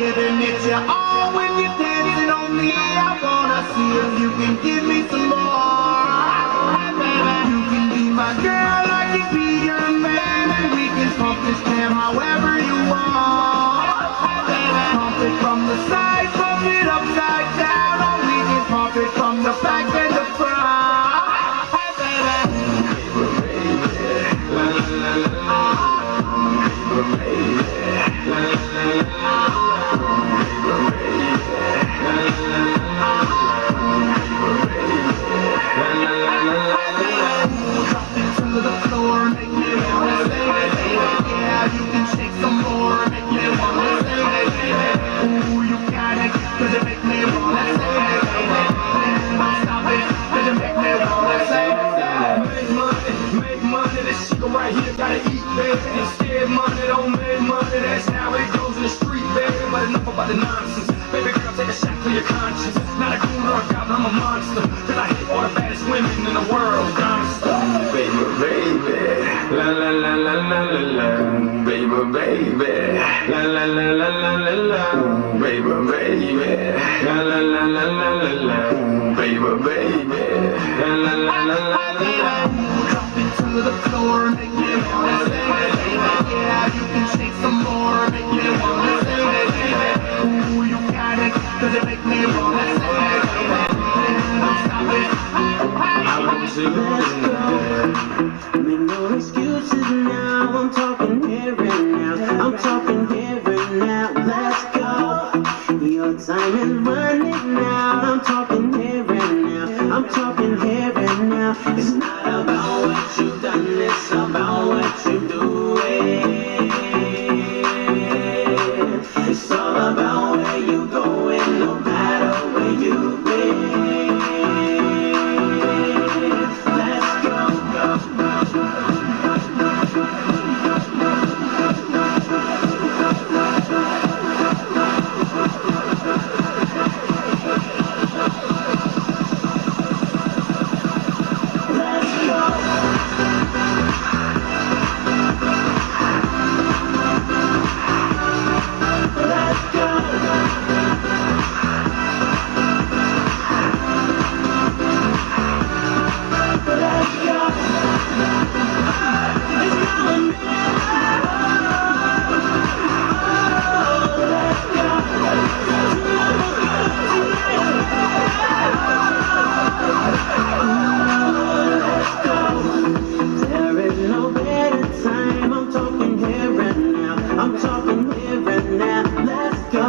giving it your all when you're dancing on me. I wanna see if you can give me some more. You can be my girl, I can be your man, and we can pump this jam however you want. Pump it from the side, pump it upside down, or we can pump it from the back and the front. Right here, gotta eat, baby. Instead, money don't make money. That's how it goes in the street, baby. But enough about the nonsense. Baby girl, take a shot for your conscience. Not a goon or a goblin, I'm a monster. Cause I hit all the baddest women in the world. Baby, baby. La la la la la la la. Baby, baby. La la la la la la la. Baby, baby. La la la la la la la. Baby, baby. La la la la la la. To the floor, make me wanna say, yeah, you can shake some more, make me wanna say, ooh, you got it, cause it make me wanna say, don't stop it, I want to go. Make no excuses now, I'm talking here and now, I'm talking here and now, let's go. Your time is running out, I'm talking here and now, I'm talking here and now. It's not about what you've done, it's about what you doing. It's all about where you going, no matter where you've been. Let's go.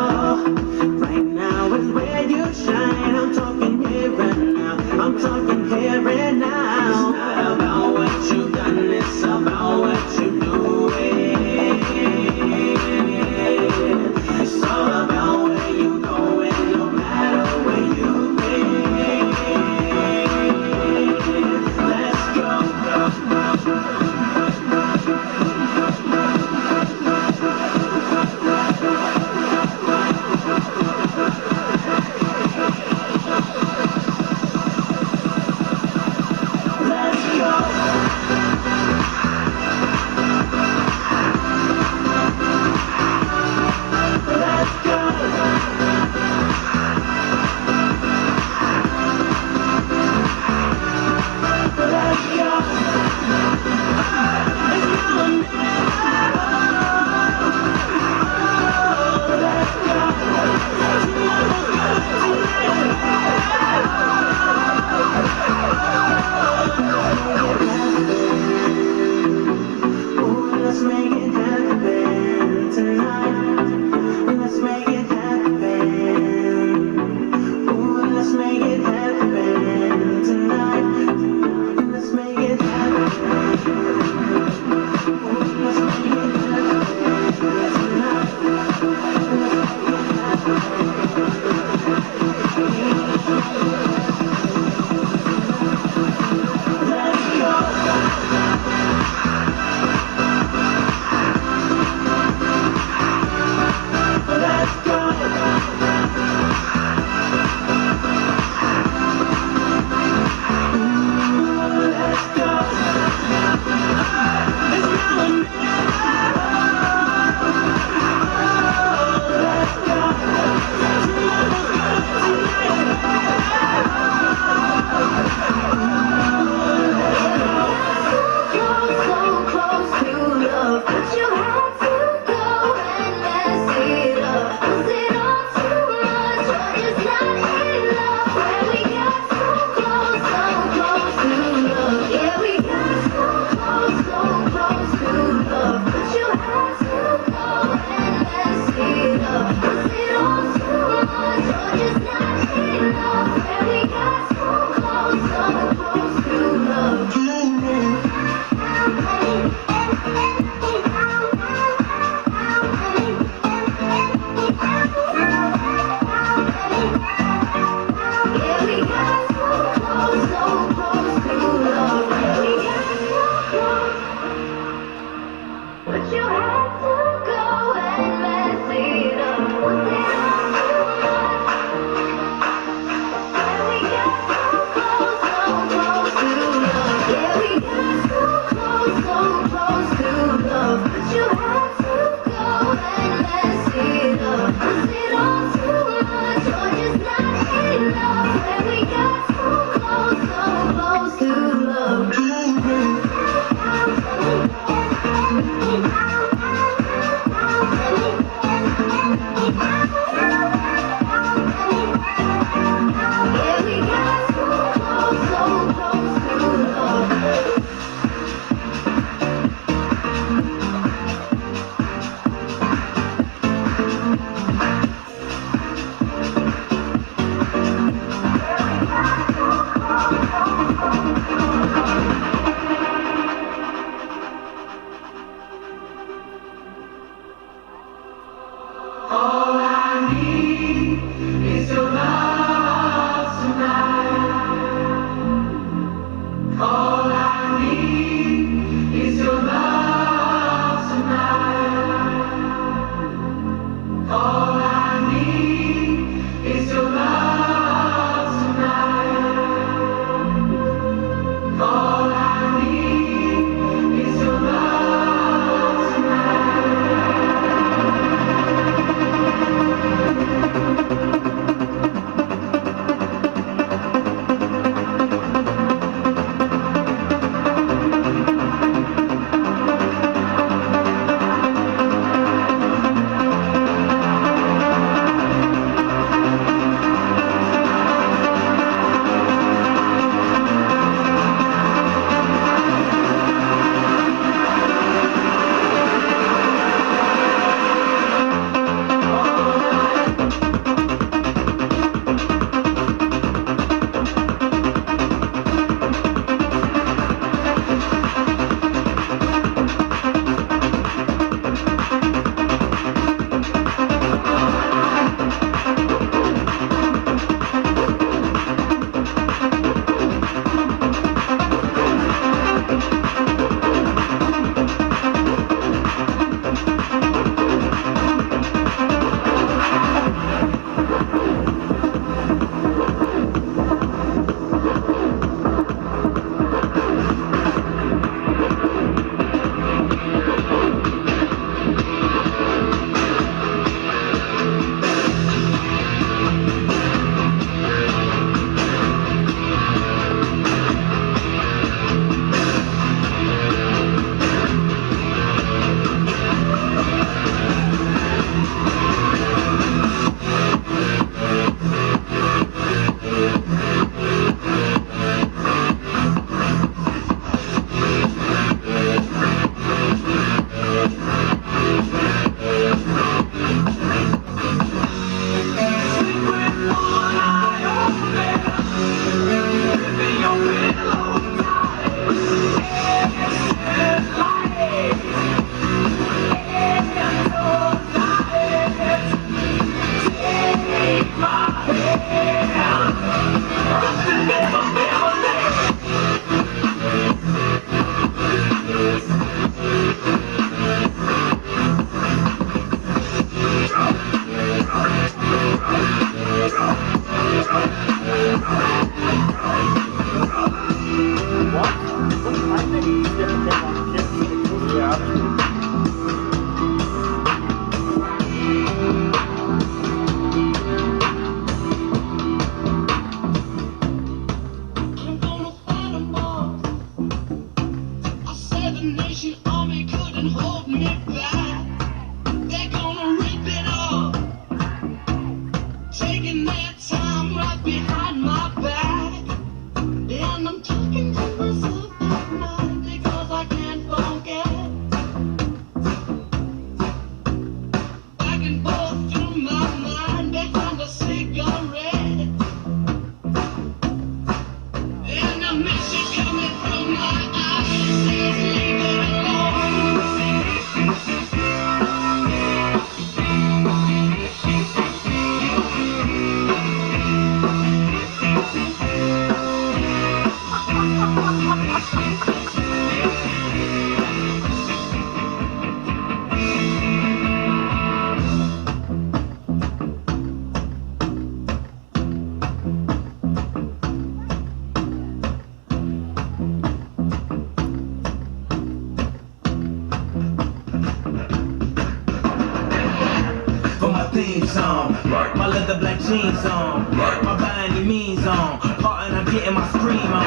dreams on. My leather black jeans on. My by any means on. Part and I'm getting my scream on.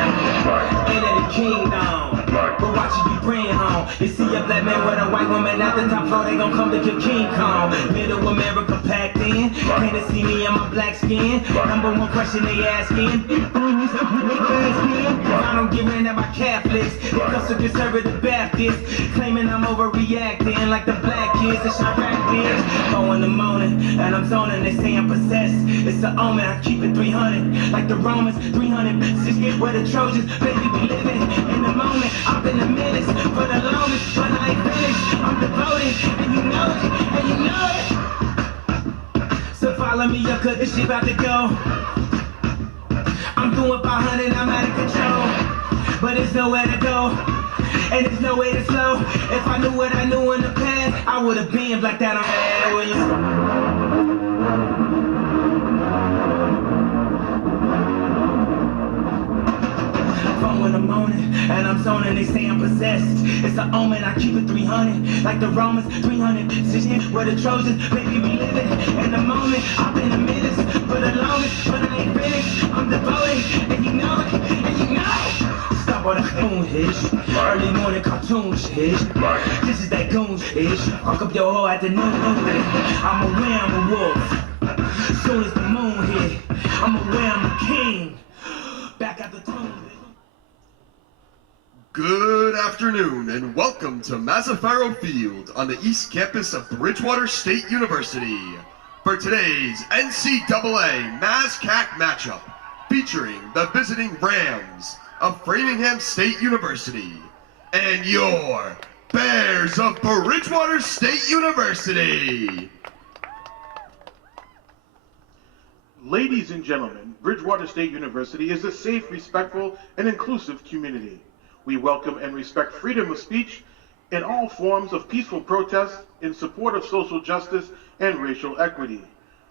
Ain't that a kingdom? But watch it, you bring home. You see a black man with a white woman at the top floor, they gon' come to kill King Kong. Middle America packed in. Can't they see me in my black skin? Number one question they asking. I don't give in at my Catholics. Because of conservative Baptists. Claiming I'm overreacting like the black kids that Chirac did. 4 in the morning and I'm zoning, they say I'm possessed. It's an omen, I keep it 300. Like the Romans, 300. Where the Trojans, baby, we living in the moment. I've been a menace for the longest, but I ain't finished. I'm devoted, and you know it, and you know it. So follow me up, cause this shit about to go. I'm doing 500, I'm out of control. But there's nowhere to go, and there's no way to slow. If I knew what I knew in the past, I would've been blacked out on bad with you. 4 in the morning, and I'm zoning, they say I'm possessed. It's an omen, I keep it 300. Like the Romans, 300. Where the Trojans, baby, we living in the moment. I've been a menace for the longest, but I ain't finished. I'm devoted, and you know it, and you know. Stop all the coon ish. Early morning cartoon shit. This is that goon ish. Fuck up your whole afternoon. I'm aware I'm a wolf. Soon as the moon hit, I'm aware I'm a king. Back at the tomb. Good afternoon and welcome to Mazzaferro Field on the East Campus of Bridgewater State University for today's NCAA MASCAC matchup featuring the visiting Rams of Framingham State University and your Bears of Bridgewater State University. Ladies and gentlemen, Bridgewater State University is a safe, respectful, and inclusive community. We welcome and respect freedom of speech in all forms of peaceful protest in support of social justice and racial equity.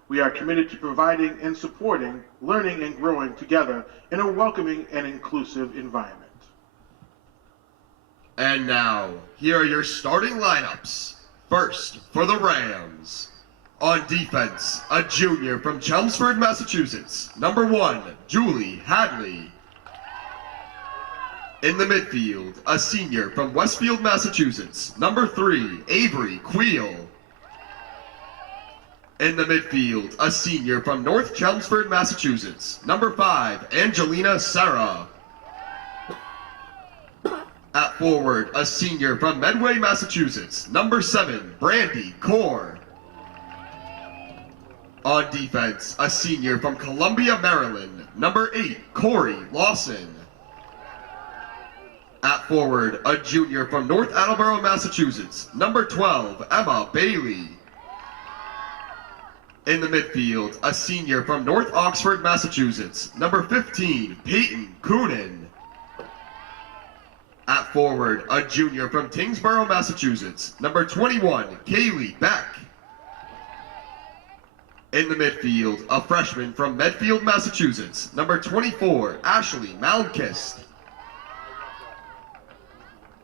We are committed to providing and supporting learning and growing together in a welcoming and inclusive environment. And now, here are your starting lineups. First, for the Rams. On defense, a junior from Chelmsford, Massachusetts, number 1, Julie Hadley. In the midfield, a senior from Westfield, Massachusetts, number 3, Avery Queel. In the midfield, a senior from North Chelmsford, Massachusetts, number 5, Angelina Serra. At forward, a senior from Medway, Massachusetts, number 7, Brandy Core. On defense, a senior from Columbia, Maryland, number 8, Corey Lawson. At forward, a junior from North Attleboro, Massachusetts, number 12, Emma Bailey. In the midfield, a senior from North Oxford, Massachusetts, number 15, Peyton Coonan. At forward, a junior from Tingsboro, Massachusetts, number 21, Kaylee Beck. In the midfield, a freshman from Medfield, Massachusetts, number 24, Ashley Malmquist.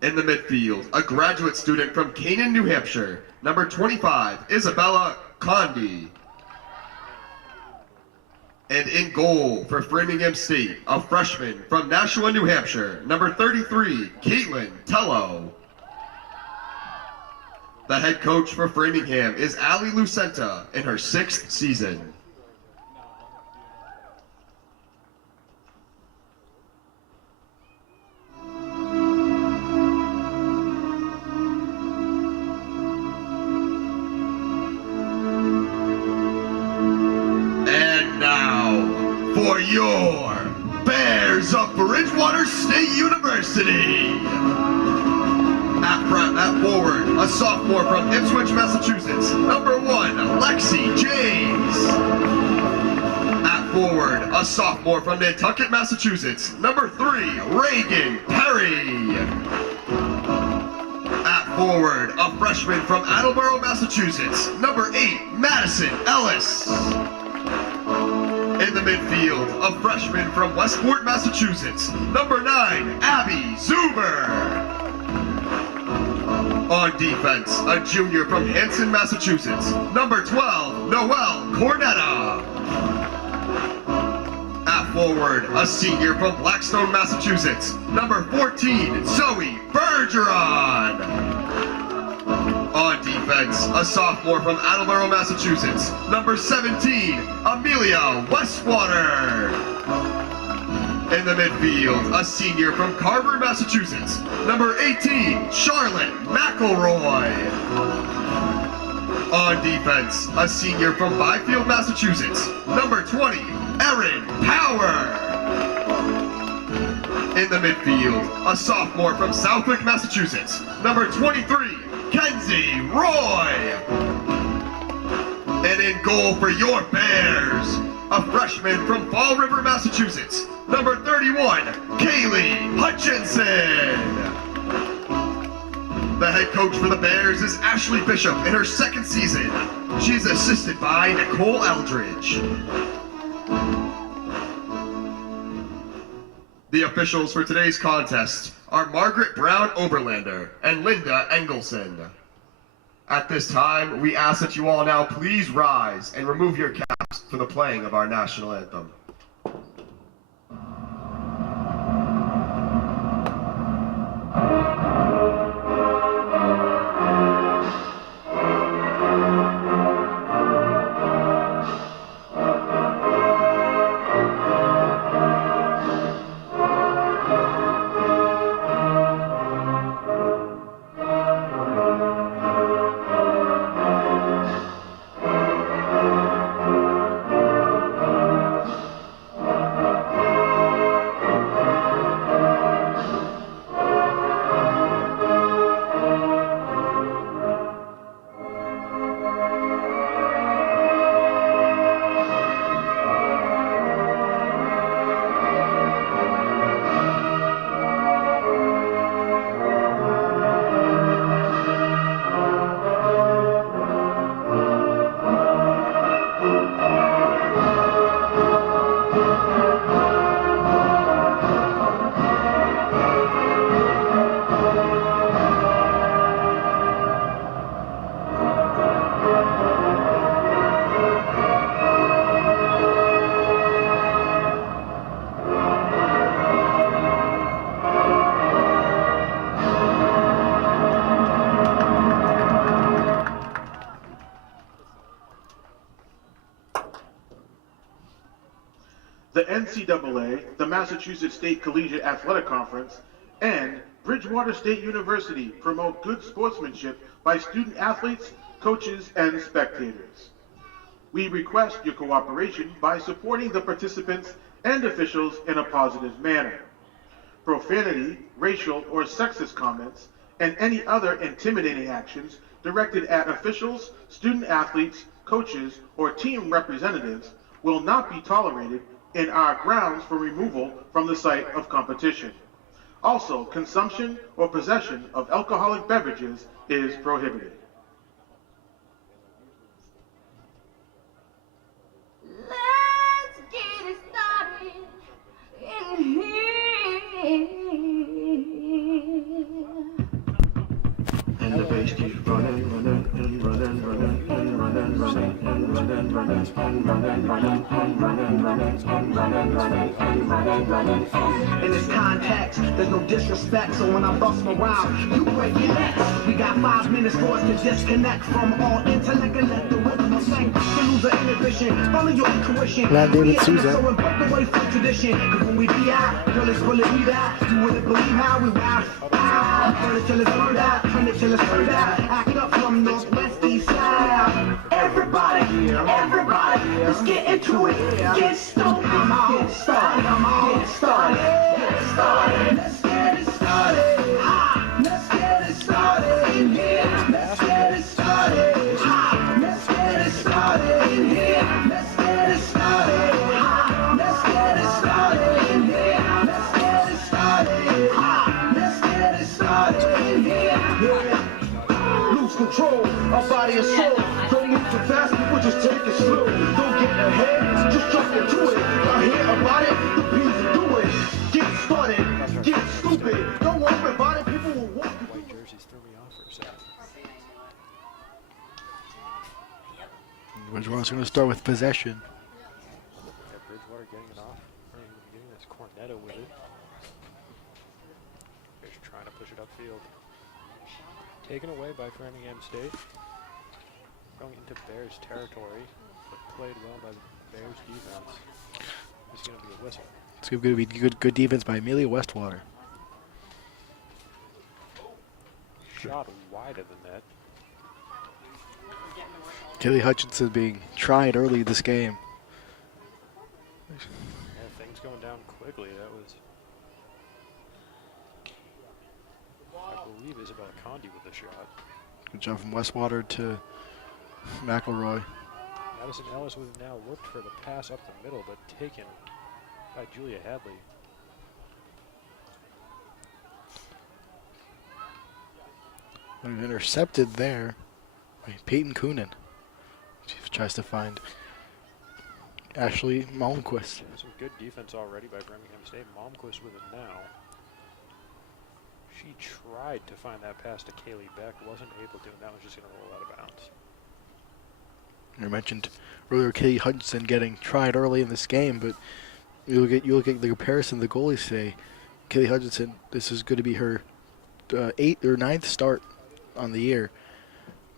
In the midfield, a graduate student from Canaan, New Hampshire, number 25, Isabella Condi. And in goal for Framingham State, a freshman from Nashua, New Hampshire, number 33, Caitlin Tello. The head coach for Framingham is Ali Lucenta in her 6th season. For your Bears of Bridgewater State University. At forward, a sophomore from Ipswich, Massachusetts, number 1, Lexi James. At forward, a sophomore from Nantucket, Massachusetts, number 3, Reagan Perry. At forward, a freshman from Attleboro, Massachusetts, number 8, Madison Ellis. In the midfield, a freshman from Westport, Massachusetts, number 9, Abby Zuber. On defense, a junior from Hanson, Massachusetts, number 12, Noel Cornetta. At forward, a senior from Blackstone, Massachusetts, number 14, Zoe Bergeron. On defense, a sophomore from Attleboro, Massachusetts, number 17, Amelia Westwater. In the midfield, a senior from Carver, Massachusetts, number 18, Charlotte McElroy. On defense, a senior from Byfield, Massachusetts, number 20, Erin Power. In the midfield, a sophomore from Southwick, Massachusetts, number 23, Kenzie Roy. And in goal for your Bears, a freshman from Fall River, Massachusetts, number 31, Kaylee Hutchinson. The head coach for the Bears is Ashley Bishop in her second season. She's assisted by Nicole Eldridge. The officials for today's contest are Margaret Brown Oberlander and Linda Engelson. At this time, we ask that you all now please rise and remove your caps for the playing of our national anthem. The NCAA, the Massachusetts State Collegiate Athletic Conference, and Bridgewater State University promote good sportsmanship by student athletes, coaches, and spectators. We request your cooperation by supporting the participants and officials in a positive manner. Profanity, racial, or sexist comments, and any other intimidating actions directed at officials, student athletes, coaches, or team representatives will not be tolerated in our grounds for removal from the site of competition. Also, consumption or possession of alcoholic beverages is prohibited. Let's get it started in here. And the bass keeps running, running, and running, running, and running, running, and running, running, and running, running, and running, running, and running, running, and running, running. In this context, there's no disrespect, so when I bust my rhyme, you break your necks. We got 5 minutes for us to disconnect from all intellect and let the rhythm affect. To lose the inhibition, follow your intuition. Not David Souza. So break away from tradition, cause when we be out, girl, it's full of me out. Do it and believe how we wow. Turn it till it's burned out, turn it till it's turned out. Act up from Northwest East Side. Everybody, let's get into it. Get stoked, get started, get started, get started. Let's get it started. Let's get it started in here. Let's get it started. Let's get it started in here. Let's get it started. Let's get it started in here. Let's get it started. Let's get it started in here. Lose control of body and soul. Don't move too fast, people just take it slow. Don't get ahead, just jump into it. Y'all hear about it? The beats do it. Get started, get stupid. Don't worry about it, people will walk. White jerseys threw me off for a second. Bridgewater's going to start with possession. Yeah, Bridgewater getting it off. Right in the beginning, that's Cornetta with it. Bears trying to push it upfield. Taken away by Framingham State. Going into Bears territory, but played well by the Bears defense. It's going to be a whistle. It's going to be good defense by Amelia Westwater. Shot wider than that. Kelly Hutchinson being tried early this game. Yeah, things going down quickly. That was, I believe, Isabel Condi with the shot. Good job from Westwater to McElroy. Madison Ellis would have now looked for the pass up the middle, but taken by Julia Hadley. Intercepted there by Peyton Coonan. She tries to find Ashley Malmquist. Some good defense already by Framingham State. Malmquist with it now. She tried to find that pass to Kaylee Beck, wasn't able to, and that was just going to roll out of bounds. I mentioned earlier Kelly Hutchinson getting tried early in this game, but you look at the comparison the goalies say. Kelly Hutchinson, this is going to be her 8th or 9th start on the year.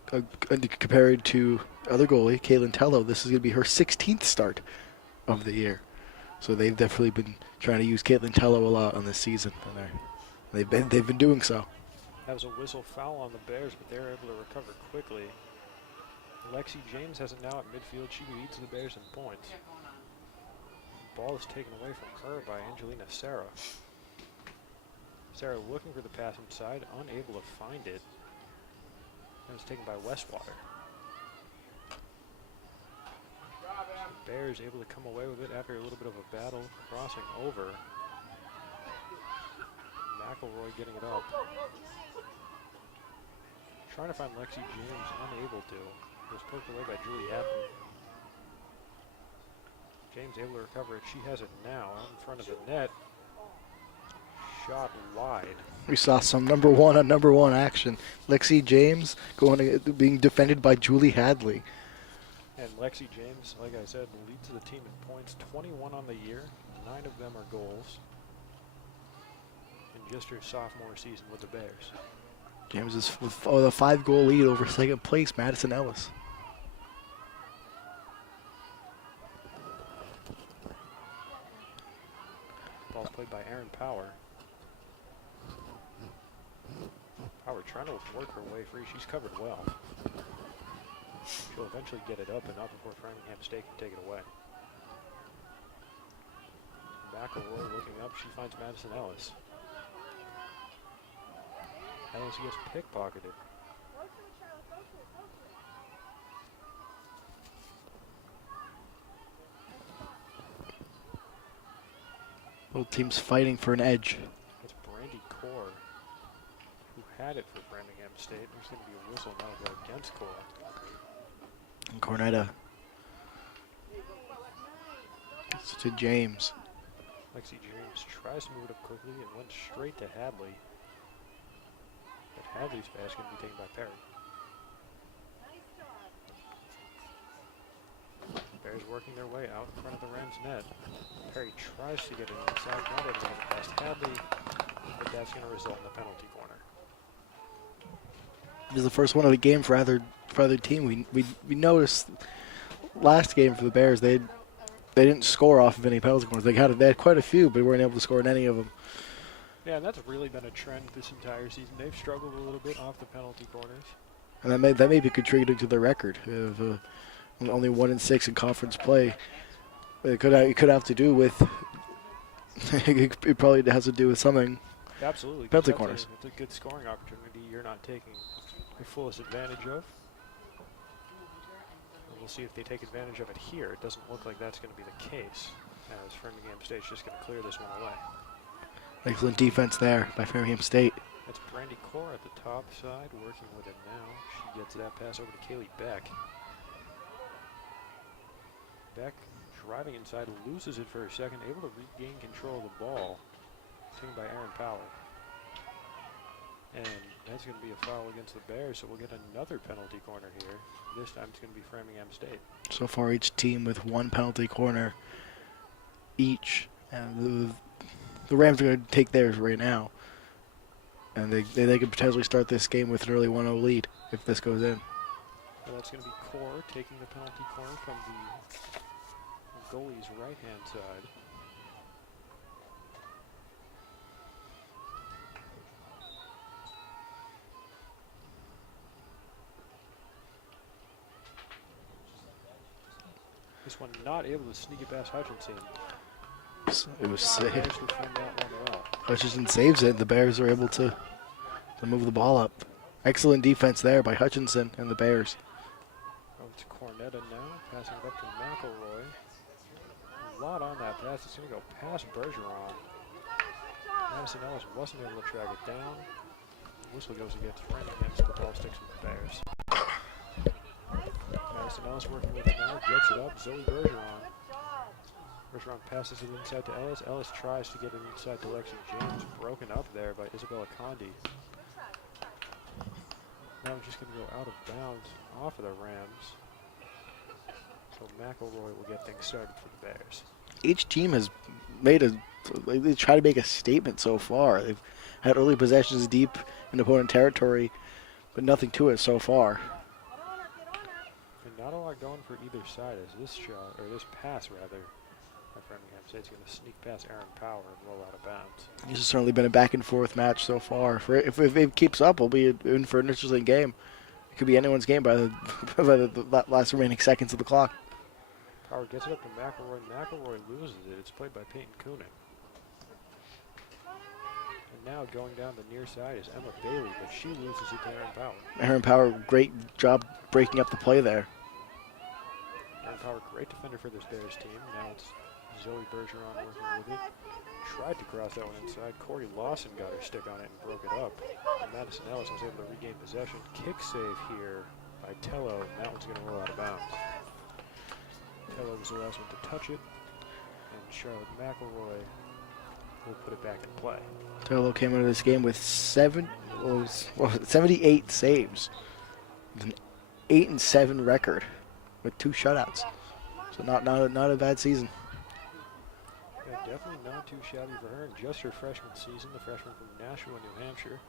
Compared to other goalie, Caitlin Tello, this is going to be her 16th start of the year. So they've definitely been trying to use Caitlin Tello a lot on this season, and they've been doing so. That was a whistle foul on the Bears, but they're able to recover quickly. Lexi James has it now at midfield. She leads the Bears in points. The ball is taken away from her by Angelina Serra. Serra looking for the pass inside, unable to find it. And it's taken by Westwater. Bears able to come away with it after a little bit of a battle, crossing over. McElroy getting it up. Trying to find Lexi James, unable to. It was poked away by Julie Hadley. James able to recover it. She has it now out in front of the net. Shot wide. We saw some number one action. Lexi James being defended by Julie Hadley. And Lexi James, like I said, leads the team in points. 21 on the year. 9 of them are goals. In just her sophomore season with the Bears. James is with a 5-goal lead over second place, Madison Ellis. Ball's played by Erin Power. Power trying to work her way free. She's covered well. She'll eventually get it up and up before Framingham State can take it away. McElroy looking up. She finds Madison Ellis. Ellis gets pickpocketed. Both teams fighting for an edge. It's Brandy Core who had it for Framingham State. There's going to be a whistle now go against Core. And Cornetta. It's to James. Lexi James tries to move it up quickly and went straight to Hadley. But Hadley's pass going to be taken by Perry. Bears working their way out in front of the Rams net. Perry tries to get it inside, not able to get it past Hadley, but that's going to result in the penalty corner. This is the first one of the game for either team. We noticed last game for the Bears they didn't score off of any penalty corners. They had quite a few, but weren't able to score in any of them. Yeah, and that's really been a trend this entire season. They've struggled a little bit off the penalty corners. And that may be contributing to their record of only 1-6 in conference play. It could have to do with it probably has to do with something. Absolutely. Penalty corners. It's a good scoring opportunity you're not taking the fullest advantage of. And we'll see if they take advantage of it here. It doesn't look like that's going to be the case, as Framingham State's just going to clear this one away. Excellent defense there by Framingham State. That's Brandy Core at the top side, working with it now. She gets that pass over to Kaylee Beck. Beck driving inside, loses it for a second, able to regain control of the ball. Taken by Erin Power. And that's going to be a foul against the Bears, so we'll get another penalty corner here. This time it's going to be Framingham State. So far, each team with one penalty corner each. And the Rams are going to take theirs right now. And they could potentially start this game with an early 1-0 lead if this goes in. Well, that's going to be Core taking the penalty corner from the goalie's right-hand side. This one not able to sneak it past Hutchinson. It was The Bears defend that one well. Hutchinson saves it. The Bears are able to move the ball up. Excellent defense there by Hutchinson and the Bears. Oh, it's Cornetta now, passing it up to McElroy. A lot on that pass. It's going to go past Bergeron. Madison Ellis wasn't able to track it down. Whistle goes against Framingham, so the ball sticks with the Bears. Madison Ellis working with it now, gets it up. Zoe Bergeron. Bergeron passes it inside to Ellis. Ellis tries to get it inside to Lexi James. Broken up there by Isabella Condi. Now we're just going to go out of bounds off of the Rams. So McElroy will get things started for the Bears. Each team has made they try to make a statement so far. They've had early possessions deep in opponent territory, but nothing to it so far. And not a lot going for either side as this shot, or this pass rather, by Framingham State's going to sneak past Aaron Power and roll out of bounds. This has certainly been a back and forth match so far. If it keeps up, we'll be in for an interesting game. It could be anyone's game by the last remaining seconds of the clock. Power gets it up to McElroy. McElroy loses it. It's played by Peyton Cooning. And now going down the near side is Emma Bailey, but she loses it to Aaron Power. Aaron Power, great job breaking up the play there. Aaron Power, great defender for this Bears team. Now it's Zoe Bergeron working with it. Tried to cross that one inside. Corey Lawson got her stick on it and broke it up. And Madison Ellis was able to regain possession. Kick save here by Tello, and that one's going to roll out of bounds. Tello was the last one to touch it, and Charlotte McElroy will put it back in play. Tello came into this game with 78 saves. With an 8-7 record with 2 shutouts. So not a bad season. Yeah, definitely not too shabby for her in just her freshman season, the freshman from Nashua, New Hampshire.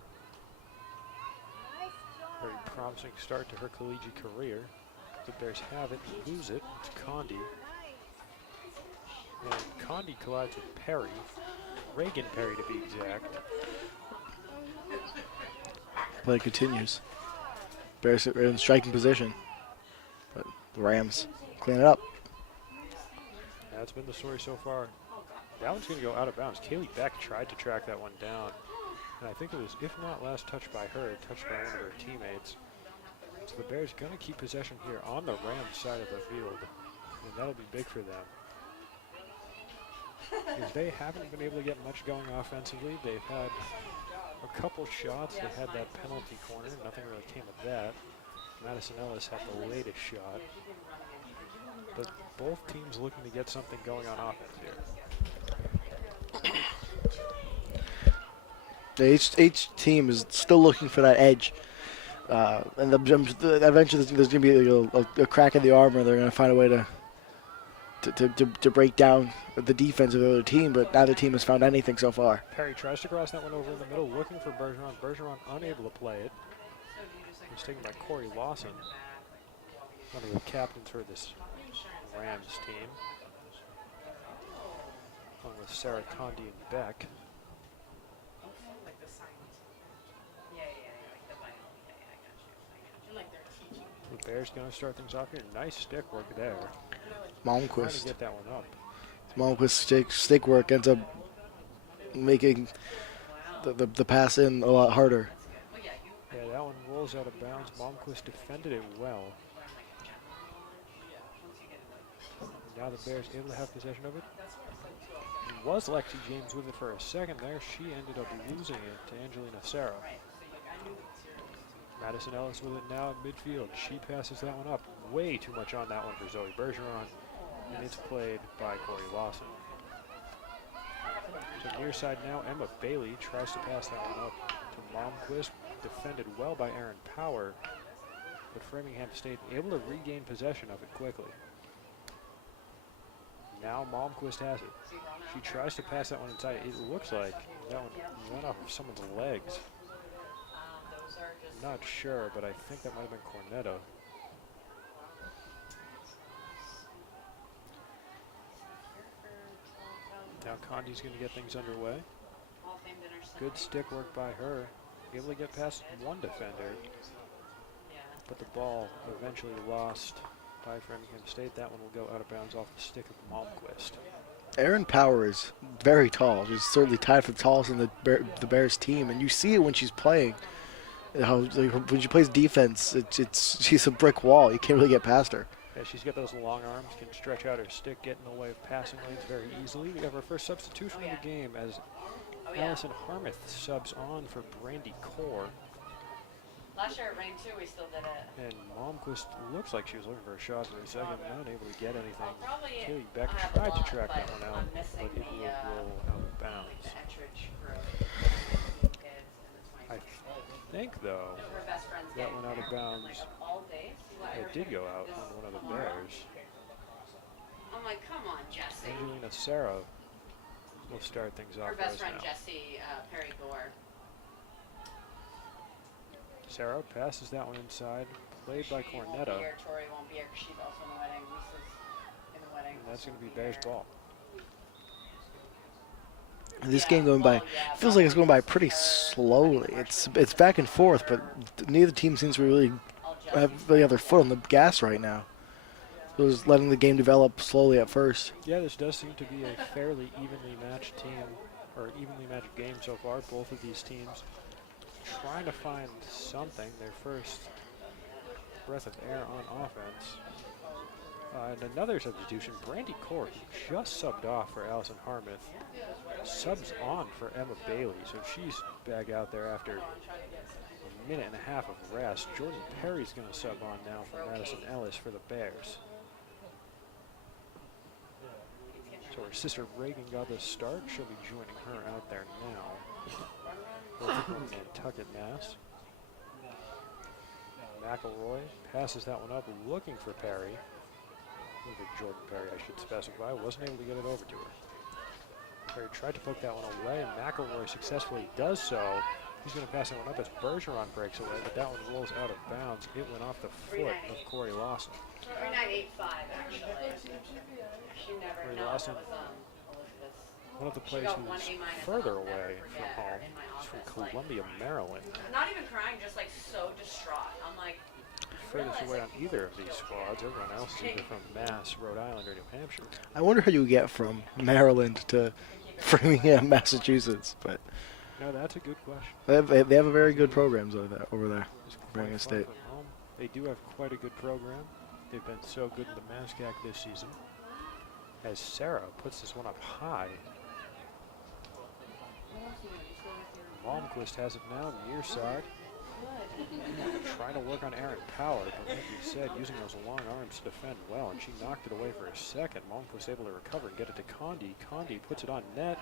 Very promising start to her collegiate career. The Bears have it and lose it. It's Condi. And Condi collides with Perry. Reagan Perry to be exact. Play continues. Bears are in striking position. But the Rams clean it up. That's been the story so far. That one's going to go out of bounds. Kaylee Beck tried to track that one down. And I think it was, if not last touched by her, touched by one of her teammates. So the Bears going to keep possession here on the Rams side of the field. And that'll be big for them. Because they haven't been able to get much going offensively. They've had a couple shots. They had that penalty corner. Nothing really came of that. Madison Ellis had the latest shot. But both teams looking to get something going on offense here. Each team is still looking for that edge. And eventually there's going to be a crack in the armor. They're going to find a way to break down the defense of the other team, but neither team has found anything so far. Perry tries to cross that one over in the middle, looking for Bergeron. Bergeron unable to play it. It's taken by Corey Lawson, one of the captains for this Rams team, along with Sarah Condi and Beck. The Bears going to start things off here. Nice stick work there. Trying to Malmquist. get that one up. Malmquist stick work ends up making the pass in a lot harder. Yeah, that one rolls out of bounds. Malmquist defended it well. Now the Bears able to have possession of it. It was Lexi James with it for a second there. She ended up losing it to Angelina Serra. Madison Ellis with it now in midfield. She passes that one up. Way too much on that one for Zoe Bergeron. And it's played by Corey Lawson. So near side now, Emma Bailey tries to pass that one up. to Malmquist, defended well by Aaron Power, but Framingham State able to regain possession of it quickly. Now Malmquist has it. She tries to pass that one inside. It looks like that one went off of someone's legs. I'm not sure, but I think that might have been Cornetto. Now Condi's going to get things underway. Good stick work by her. Able to get past one defender. But the ball eventually lost by Framingham State. That one will go out of bounds off the stick of Malmquist. Erin Power is very tall. She's certainly tied for the tallest in the Bears team, and you see it when she's playing. How when she plays defense, she's a brick wall. You can't really get past her. Yeah, she's got those long arms, can stretch out her stick, get in the way of passing lanes very easily. We have our first substitution of the game as Allison Harmouth subs on for Brandy Core. Last year it rained too, we still did it. And Malmquist looks like she was looking for a shot for a second, not able to get anything. Probably Kaylee Beck I have the tried to ball, track that but one out, I'm but missing it will roll out of bounds. the Ettridge group. Kids in the I think, though, Her best friend's that getting went out of there. bounds. Like, of all days, you let her It did pick go out this on one of the tomorrow? Bears. I'm like, come on, Jesse. Angelina Sarah will start things off Her for us best friend now. Jesse Perry Gore. Sarah passes that one inside, played by She won't Cornetto. be here, Tori won't be here because she's also in the wedding. Lisa's in the wedding. And that's also going to be won't Bears here. ball. This game going by feels like it's going by pretty slowly. It's back and forth, but neither team seems to really have their foot on the gas right now. So just letting the game develop slowly at first. Yeah, this does seem to be a fairly evenly matched team, or evenly matched game so far. Both of these teams trying to find something, their first breath of air on offense. And another substitution, Brandy Core, who just subbed off for Allison Harmouth, subs on for Emma Bailey, so she's back out there after a minute and a half of rest. Jordan Perry's going to sub on now for Madison Ellis for the Bears. So her sister Reagan got the start. She'll be joining her out there now. Both from Nantucket, Mass. McElroy passes that one up, looking for Perry. Looking for Jordan Perry, I should specify. Wasn't able to get it over to her. Perry tried to poke that one away, and McElroy successfully does so. He's going to pass that one up as Bergeron breaks away, but that one rolls out of bounds. It went off the foot of Corey Lawson. 3985 actually. She never Corey no, Lawson, that was Elizabeth's. one of the She players got who's one A- further I'll never away from forget her home. in my He's from office, like, Columbia, Maryland. Not even crying, just like so distraught. I'm like, Furthest away on either of these squads. Everyone else is either from Mass, Rhode Island, or New Hampshire. I wonder how you get from Maryland to Framingham, Massachusetts, but No, that's a good question. they have a very good programs over there. It's quite Framingham far State. from home. They do have quite a good program. They've been so good in the MASCAC this season. As Sarah puts this one up high. Malmquist has it now, near side. Trying to work on Aaron Power, but like you said, using those long arms to defend well, and she knocked it away for a second. Malmquist able to recover and get it to Condi. Condi puts it on net.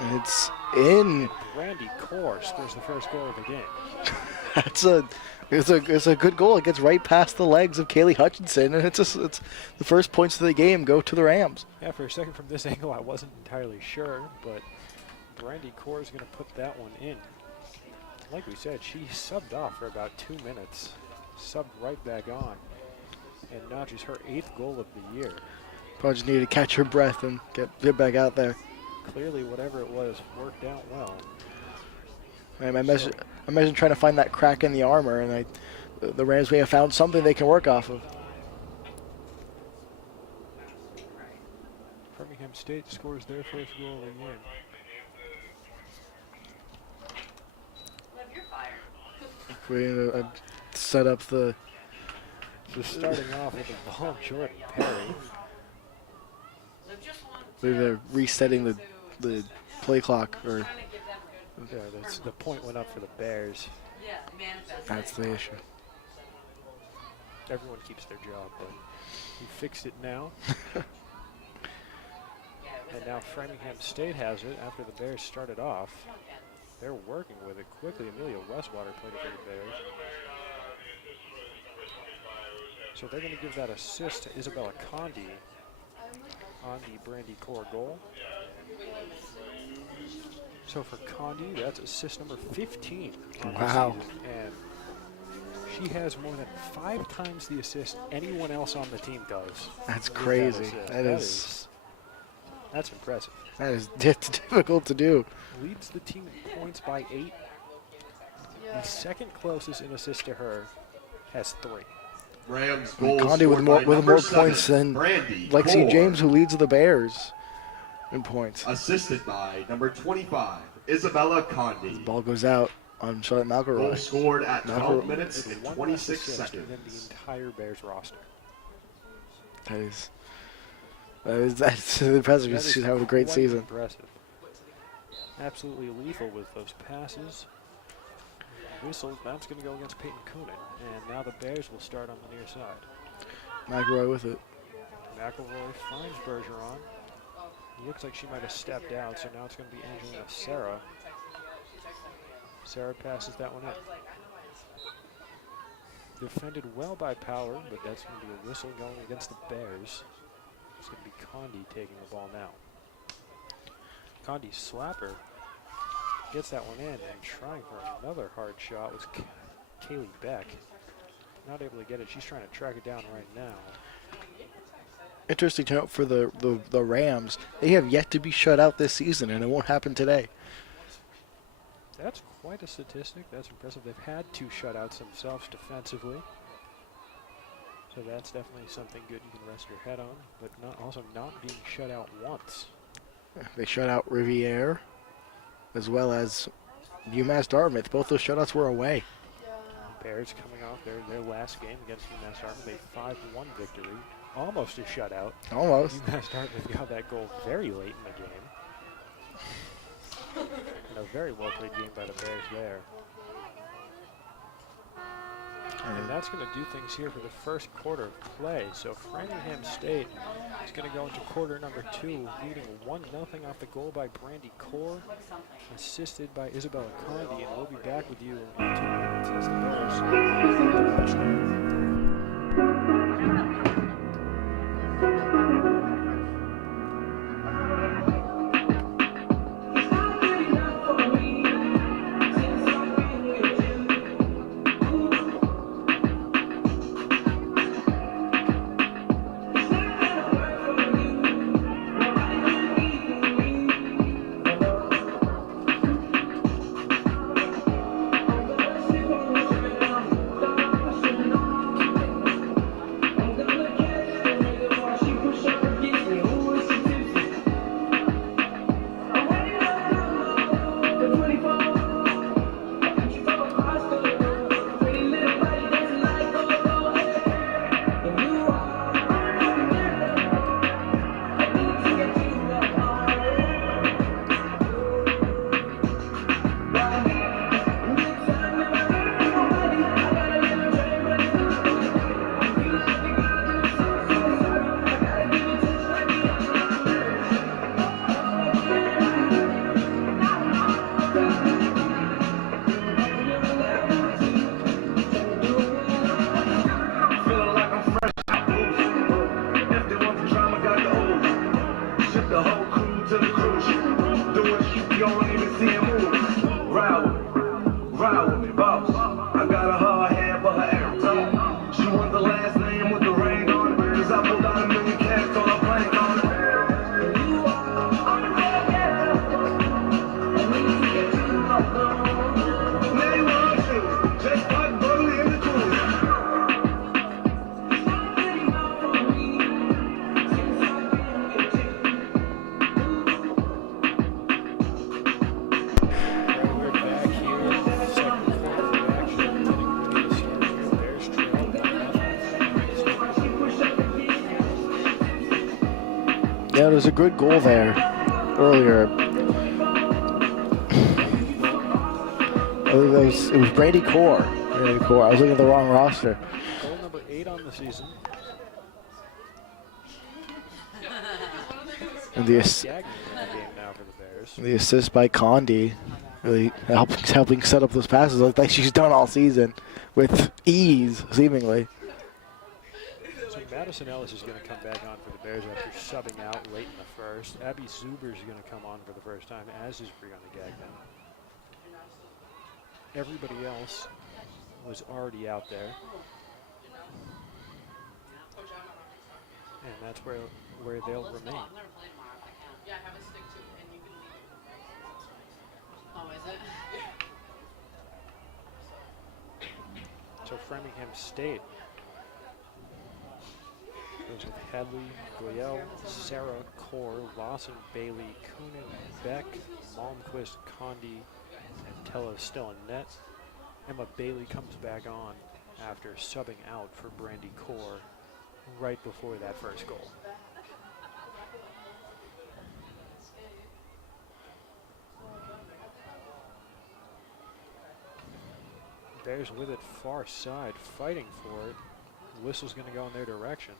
And it's in. Brandy Core scores the first goal of the game. It's a good goal. It gets right past the legs of Kaylee Hutchinson, and it's the first points of the game go to the Rams. Yeah, for a second from this angle, I wasn't entirely sure, but Brandy Core is going to put that one in. Like we said, she subbed off for about 2 minutes, subbed right back on, and notches her 8th goal of the year. Probably just needed to catch her breath and get back out there. Clearly, whatever it was worked out well. I imagine trying to find that crack in the armor, and the Rams may have found something they can work off of. Framingham State scores their first goal of the game. love your fire. We set up the. So starting off with the ball, Jordan Perry. So just want I believe they're resetting the play clock, or trying to give them good. Yeah, the point went up for the Bears. Yeah, manifest. that's the issue. Everyone keeps their job, but he fixed it now. And now Framingham State has it after the Bears started off. They're working with it quickly. Amelia Westwater played it for the Bears. So they're going to give that assist to Isabella Condi on the Brandy Core goal. So for Condi, that's assist number 15 on the season. And she has more than 5 times the assist anyone else on the team does. That's crazy. That's impressive. That is difficult to do. Leads the team in points by 8. The second closest in assist to her has 3. Rams goal Condi with more points than Brandy Lexi Core, James, who leads the Bears in points. assisted by number 25, Isabella Condi. The ball goes out on Charlotte Goal McElroy. scored at 12 McElroy. minutes and One 26 less assist seconds. than the entire Bears roster. That's impressive. She's having a great quite season. Impressive. Absolutely lethal with those passes. Whistle, that's going to go against Peyton Coonan. And now the Bears will start on the near side. McElroy with it. McElroy finds Bergeron. Looks like she might have stepped out, so now it's going to be Angelina Serra. Serra passes that one in. Defended well by Power, but that's going to be a whistle going against the Bears. It's going to be Condi taking the ball now. Condi's slapper gets that one in, and trying for another hard shot was Kaylee Beck. Not able to get it. She's trying to track it down right now. Interesting to note for the Rams, they have yet to be shut out this season, and it won't happen today. That's quite a statistic. That's impressive. They've had 2 shutouts themselves defensively. So that's definitely something good you can rest your head on, but also not being shut out once. They shut out Riviere, as well as UMass Dartmouth. Both those shutouts were away. Bears coming off their last game against UMass Dartmouth, a 5-1 victory. Almost a shutout. Almost. UMass Dartmouth got that goal very late in the game. And a very well-played game by the Bears there. And that's going to do things here for the first quarter of play. So Framingham State is going to go into quarter number 2, leading 1-0 off the goal by Brandy Core, assisted by Isabella Condi. And we'll be back with you in 2 minutes as the Bears. Yeah, there was a good goal there earlier. It was Brady Core. Brady Core. I was looking at the wrong roster. Goal number 8 on the season. And Gagne in the game now for the Bears. the assist by Condi. really helping set up those passes like she's done all season with ease, seemingly. So Madison Ellis is going to come back on for the Bears after subbing out late in the first. Abby Zuber is going to come on for the first time, as is Brianna Gagnon. Everybody else was already out there. And that's where they'll remain. Yeah, have a stick too, and you can leave it. Oh, is it? So Framingham State goes with Hadley, Goyelle, Sarah, Core, Lawson, Bailey, Coonan, Beck, Malmquist, Condi, and Tello still in net. Emma Bailey comes back on after subbing out for Brandy Core right before that first goal. Bears with it far side, fighting for it. Whistle's going to go in their direction.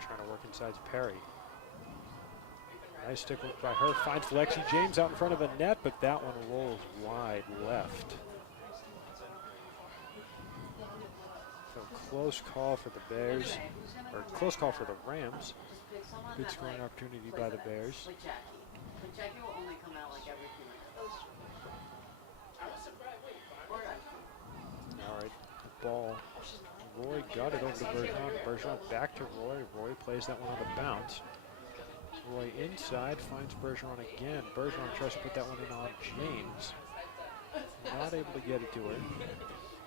Trying to work inside Perry. Nice stick work by her. Finds Lexi James out in front of the net, but that one rolls wide left. So close call for the Bears, or close call for the Rams. Good scoring opportunity by the Bears. Like Jackie will only come out like every few minutes. All right, the ball. Roy got it over to Bergeron. Bergeron back to Roy. Roy plays that one on the bounce. Roy inside, finds Bergeron again. Bergeron tries to put that one in on James. Not able to get it to her.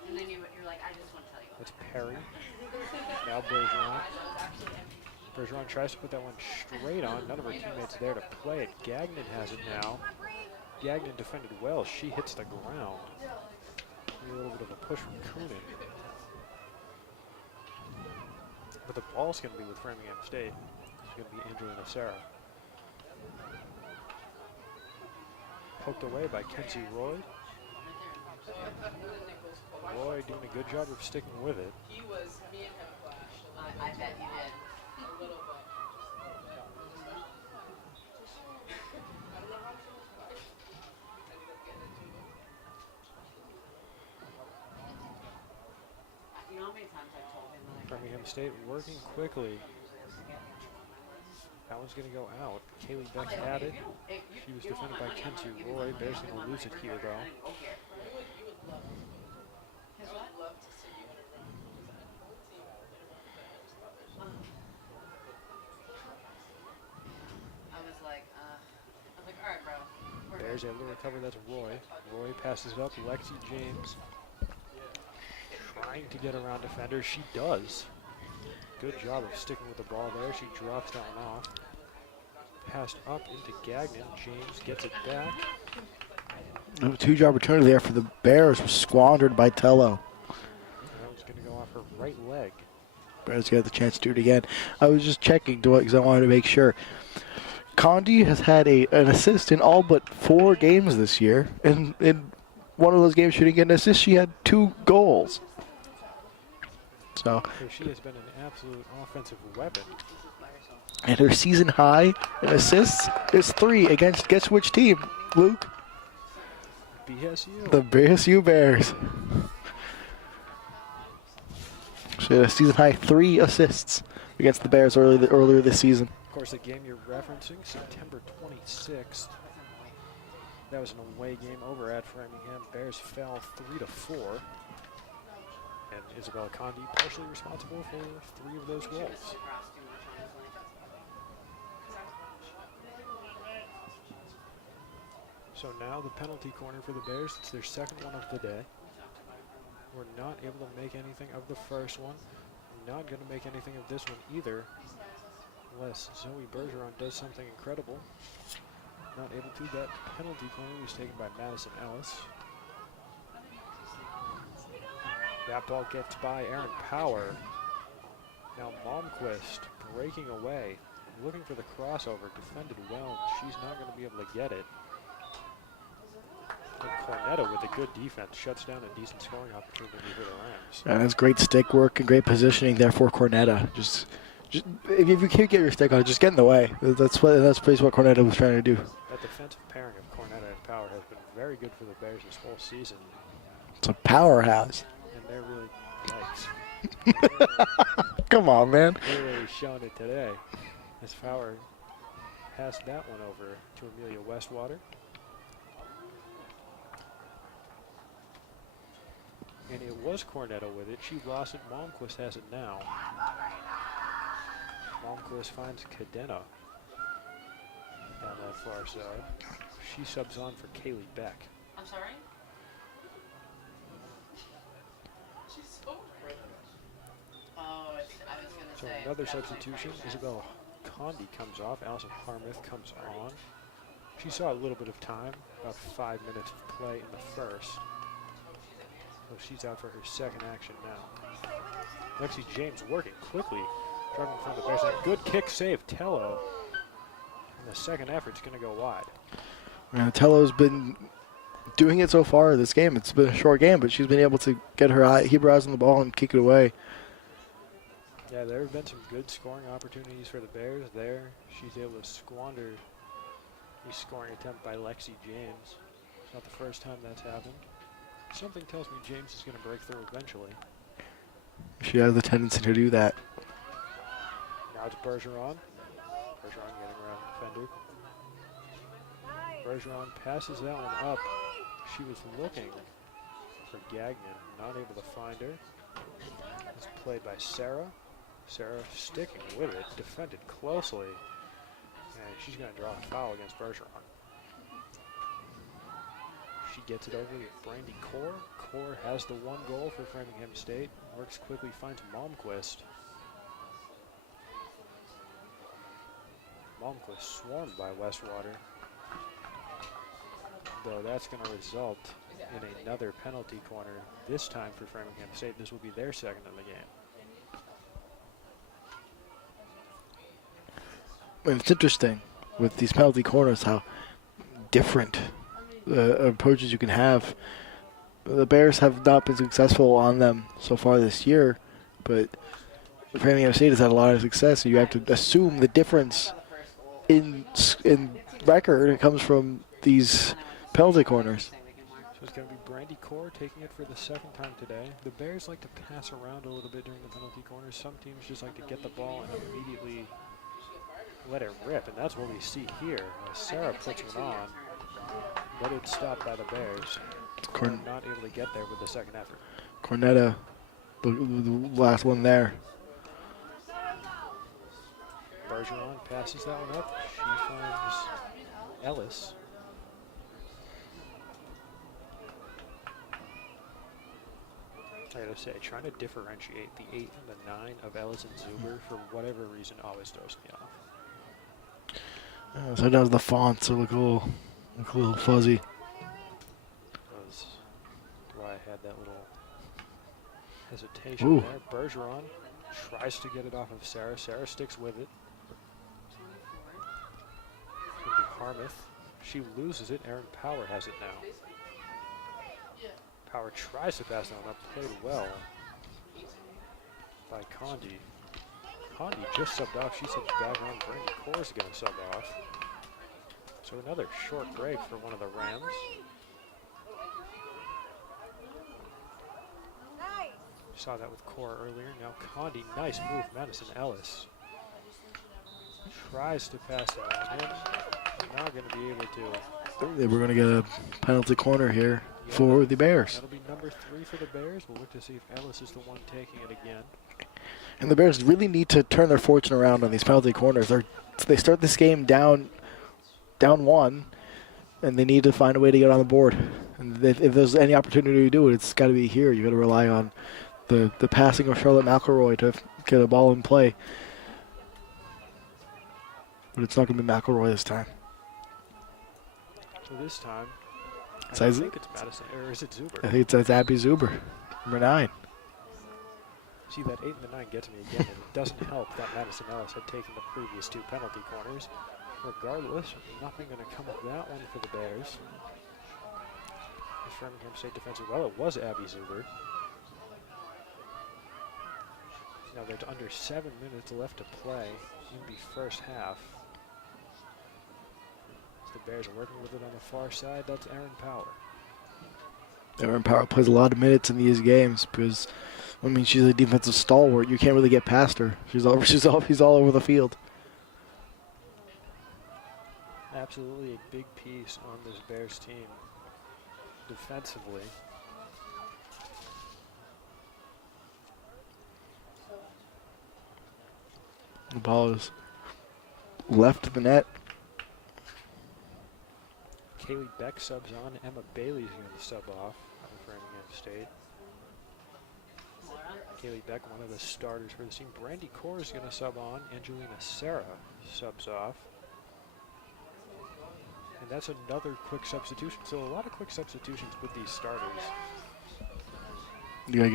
And then you're like, I just want to tell you. That's Perry. Now Bergeron. Bergeron tries to put that one straight on. None of her teammates there to play it. Gagnon has it now. Gagnon defended well. She hits the ground. A little bit of a push from Coonan. But the ball's going to be with Framingham State. It's going to be Angelina Sarah. Poked away by Kenzie Roy. Roy doing a good job of sticking with it. He was, me and him clashed. I bet you did. A little bit. You know how many times I told him that Framingham State working quickly. That one's going to go out. Kaylee Beck had it. She was defended by Kenzie Roy. Bears going to lose it here, though. Bears able to recover. That's Roy. Roy passes it up. Lexi James trying to get around defenders. She does. Good job of sticking with the ball there. She drops that one off. Passed up into Gagnon. James gets it back. A huge opportunity there for the Bears was squandered by Tello. That was going to go off her right leg. Bears got the chance to do it again. I was just checking because I wanted to make sure. Condi has had an assist in all but 4 games this year. And in one of those games she didn't get an assist, she had 2 goals. So she has been an absolute offensive weapon. And her season high in assists is 3 against, guess which team, Luke? BSU. The BSU Bears. She had a season high 3 assists against the Bears earlier this season. Of course, the game you're referencing, September 26th. That was an away game over at Framingham. Bears fell 3-4. And Isabella Condi partially responsible for 3 of those goals. So now the penalty corner for the Bears. It's their second one of the day. We're not able to make anything of the first one. Not going to make anything of this one either. Unless Zoe Bergeron does something incredible. Not able to. That penalty corner was taken by Madison Ellis. That ball gets by Aaron Power. Now Malmquist breaking away. Looking for the crossover. Defended well. She's not going to be able to get it. And Cornetta with a good defense shuts down a decent scoring opportunity for the Rams. And that's great stick work and great positioning there for Cornetta. Just if you can't get your stick on it, just get in the way. That's basically what Cornetta was trying to do. That defensive pairing of Cornetta and Power has been very good for the Bears this whole season. It's a powerhouse. And they're really, yikes. Come on, man. They're really showing it today. As Power passed that one over to Amelia Westwater. And it was Cornetta with it. She lost it. Malmquist has it now. Malmquist finds Cadena down that far side. She subs on for Kaylee Beck. I'm sorry? She's so pretty. Oh, I was going to So say. another substitution. Isabel Condi comes off. Allison Harmuth comes on. She saw a little bit of time, about 5 minutes of play in the first. So she's out for her second action now. Lexi James working quickly, driving in front of the Bears. A good kick save, Tello. And the second effort's going to go wide. Tello's been doing it so far this game. It's been a short game, but she's been able to get her Hebrew eyes on the ball and kick it away. Yeah, there have been some good scoring opportunities for the Bears there. She's able to squander a scoring attempt by Lexi James. It's not the first time that's happened. Something tells me James is going to break through eventually. She has the tendency to do that. Now it's Bergeron. Bergeron getting around the defender. Bergeron passes that one up. She was looking for Gagnon, not able to find her. It's played by Sarah. Sarah sticking with it, defended closely. And she's going to draw a foul against Bergeron. She gets it over to Brandy Core. Core has the one goal for Framingham State. Works quickly, finds Malmquist. Malmquist swarmed by Westwater. Though that's going to result in another penalty corner, this time for Framingham State. This will be their second of the game. And it's interesting with these penalty corners how different approaches you can have. The Bears have not been successful on them so far this year, but Framingham State has had a lot of success, so you have to assume the difference in record comes from these penalty corners. So it's going to be Brandy Core taking it for the second time today. The Bears like to pass around a little bit during the penalty corners. Some teams just like to get the ball and immediately let it rip, and that's what we see here. Sarah puts one on, but it's stopped by the Bears. Not able to get there with the second effort. Cornetta, the last one there. Bergeron passes that one up. She finds Ellis. I gotta say, trying to differentiate the 8 and the 9 of Ellis and Zuber for whatever reason always throws me off. Sometimes the fonts look a little fuzzy. That's why I had that little hesitation Ooh. there. Bergeron tries to get it off of Sarah. Sarah sticks with it. Into Harmuth. She loses it. Erin Power has it now. Power tries to pass that one up. Played well by Condi. Condi just subbed off. She subs back on. Brandy Core's going to sub off. So another short break for one of the Rams. Saw that with Core earlier. Now Condi, nice move. Madison Ellis tries to pass that in. Not going to be able to. We're going to get a penalty corner here for the Bears. That'll be number 3 for the Bears. We'll look to see if Ellis is the one taking it again. And the Bears really need to turn their fortune around on these penalty corners. They start this game down 1, and they need to find a way to get on the board. And if there's any opportunity to do it, it's got to be here. You got to rely on the passing of Charlotte McElroy to get a ball in play. But it's not going to be McElroy this time. So this time, I So think it's Madison, or is it Zuber? I think it's Abby Zuber, number 9. See, that 8 and the 9 get to me again, and it doesn't help that Madison Ellis had taken the previous 2 penalty corners. Regardless, nothing going to come of that one for the Bears. The Framingham State defensive, well, it was Abby Zuber. Now there's under 7 minutes left to play in the first half. As the Bears are working with it on the far side, that's Erin Power. Erin Power plays a lot of minutes in these games because, I mean, she's a defensive stalwart. You can't really get past her. She's all over the field. Absolutely a big piece on this Bears team defensively. The ball is left of the net. Kaylee Beck subs on. Emma Bailey's going to sub off for Framingham State. Kaylee Beck, one of the starters for the team. Brandy Core is going to sub on. Angelina Serra subs off. And that's another quick substitution. So a lot of quick substitutions with these starters. You gotta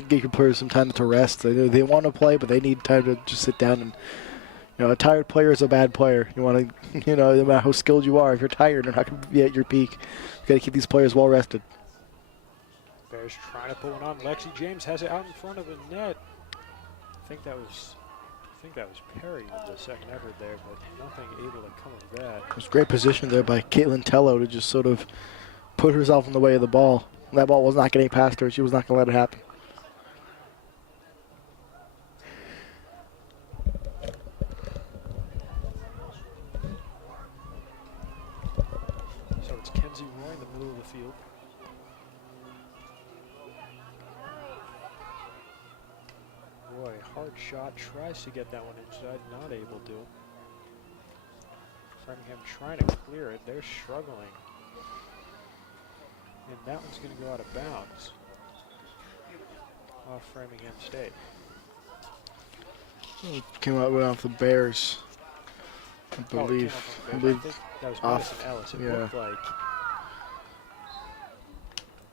get your players some time to rest. They want to play, but they need time to just sit down and. A tired player is a bad player. You want to, no matter how skilled you are, if you're tired, you're not going to be at your peak. You got to keep these players well rested. Bears trying to put one on. Lexi James has it out in front of the net. I think that was Perry with the second effort there, but nothing able to come of that. It was great position there by Caitlin Tello to just sort of put herself in the way of the ball. That ball was not getting past her. She was not going to let it happen. Roy in the middle of the field. Roy, hard shot, tries to get that one inside, not able to. Framingham trying to clear it, they're struggling. And that one's going to go out of bounds off Framingham State. Came out off the Bears, I believe. I think that was Madison Ellis. It yeah.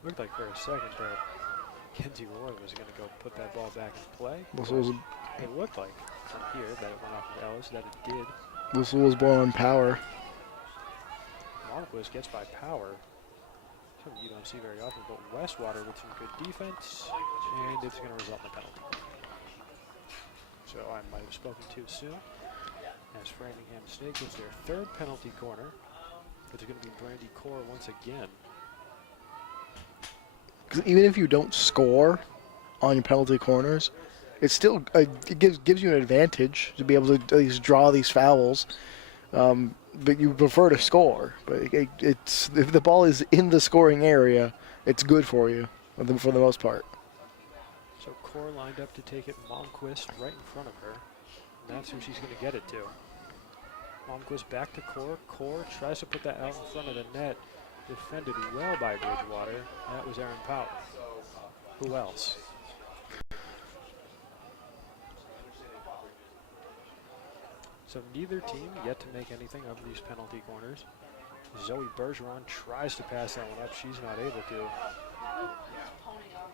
Looked like for a second that Kenzie Roy was going to go put that ball back in play. It looked like from here that it went off of Ellis, that it did. Whistle was blown on Power. Monquist gets by Power. Something you don't see very often, but Westwater with some good defense, and it's going to result in a penalty. So I might have spoken too soon. As Framingham State gets their third penalty corner, it's going to be Brandy Core once again. Even if you don't score on your penalty corners, it's still it gives you an advantage to be able to at least draw these fouls. But you prefer to score. But it's if the ball is in the scoring area, it's good for you for the most part. So Core lined up to take it. Monquist right in front of her. And that's who she's going to get it to. Monquist back to Core. Core tries to put that out in front of the net. Defended well by Bridgewater. That was Erin Power. Who else? So neither team yet to make anything of these penalty corners. Zoe Bergeron tries to pass that one up. She's not able to.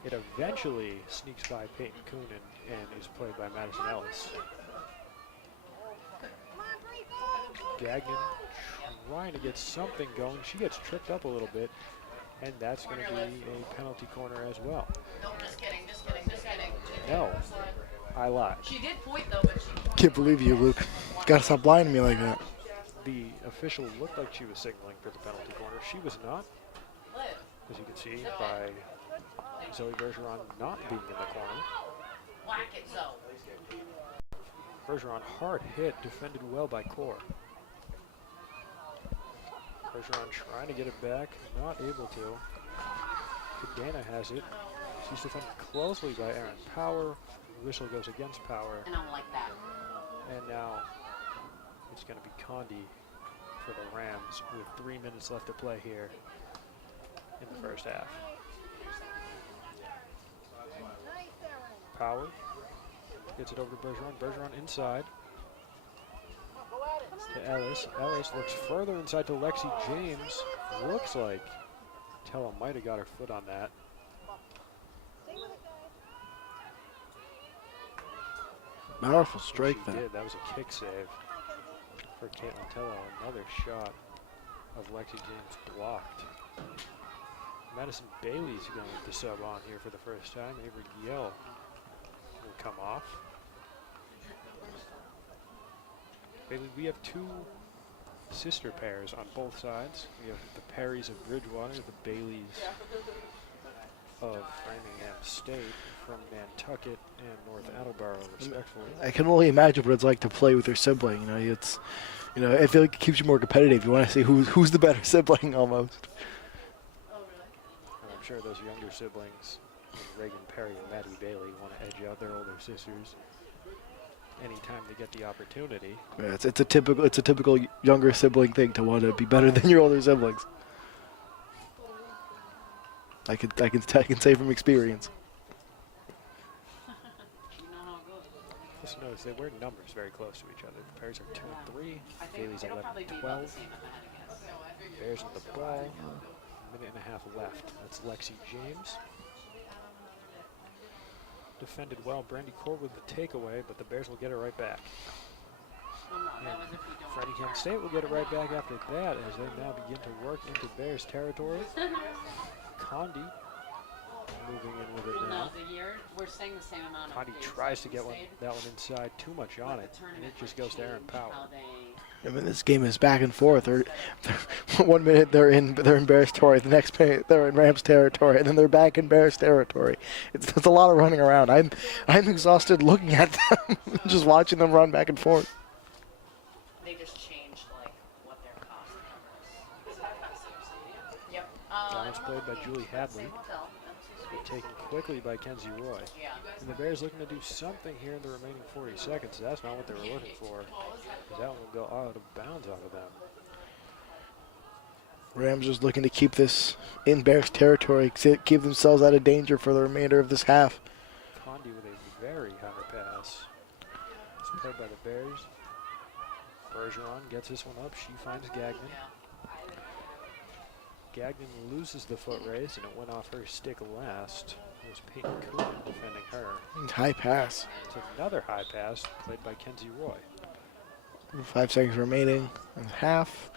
It eventually sneaks by Peyton Coonan and is played by Madison Ellis. Gagnon trying to get something going. She gets tripped up a little bit, and that's going to be a penalty corner as well. No, just kidding. No, I lied. She did point though, but she pointed. Can't believe you, Luke. Gotta stop lying to me like that. The official looked like she was signaling for the penalty corner. She was not, as you can see by Zoe Bergeron not being in the corner. Whack it, Zoe. Bergeron hard hit, defended well by Core. Bergeron trying to get it back, not able to. Cadena has it. She's defended closely by Erin Power. Whistle goes against Power. And I'm like that. And now it's going to be Condi for the Rams with 3 minutes left to play here in the first half. Power gets it over to Bergeron. Bergeron inside to Ellis. Ellis looks further inside to Lexi James. Looks like Tella might have got her foot on that. Powerful strike She there. did. That was a kick save for Caitlin Tello. Another shot of Lexi James blocked. Madison Bailey's going to sub on here for the first time. Avery Giel will come off. Bailey, we have two sister pairs on both sides. We have the Perrys of Bridgewater, the Baileys of Framingham State, from Nantucket and North Attleboro, respectfully. I can only imagine what it's like to play with your sibling. I feel like it keeps you more competitive. You want to see who's the better sibling almost. And I'm sure those younger siblings, Reagan Perry and Maddie Bailey, want to edge out their older sisters anytime they get the opportunity. Yeah, it's a typical younger sibling thing to want to be better than your older siblings. I can say from experience. Just notice they wear numbers very close to each other. The Perrys are 2 and 3. Bailey's 11 and 12. Bears with the ball. A minute and a half left. That's Lexi James. Defended well. Brandy Core with the takeaway, but the Bears will get it right back. And Framingham State will get it right back after that as they now begin to work into Bears territory. Condi moving in with it now. Condi tries to get that one inside, too much on it, and it just goes to Aaron Powell. I mean, this game is back and forth. 1 minute they're in Bears territory, the next minute they're in Rams territory, and then they're back in Bears territory. It's a lot of running around. I'm exhausted looking at them, just watching them run back and forth. They just changed like what their cost numbers. Yep. Downs played by Julie Hadley, but taken quickly by Kenzie Roy. And the Bears looking to do something here in the remaining 40 seconds. That's not what they were looking for. That one will go out of bounds off of them. Rams just looking to keep this in Bears territory, keep themselves out of danger for the remainder of this half. Condi with a very high pass. It's played by the Bears. Bergeron gets this one up. She finds Gagnon. Gagnon loses the foot race, and it went off her stick last. It was Peyton Coonan defending her. High pass. It's another high pass played by Kenzie Roy. 5 seconds remaining and half.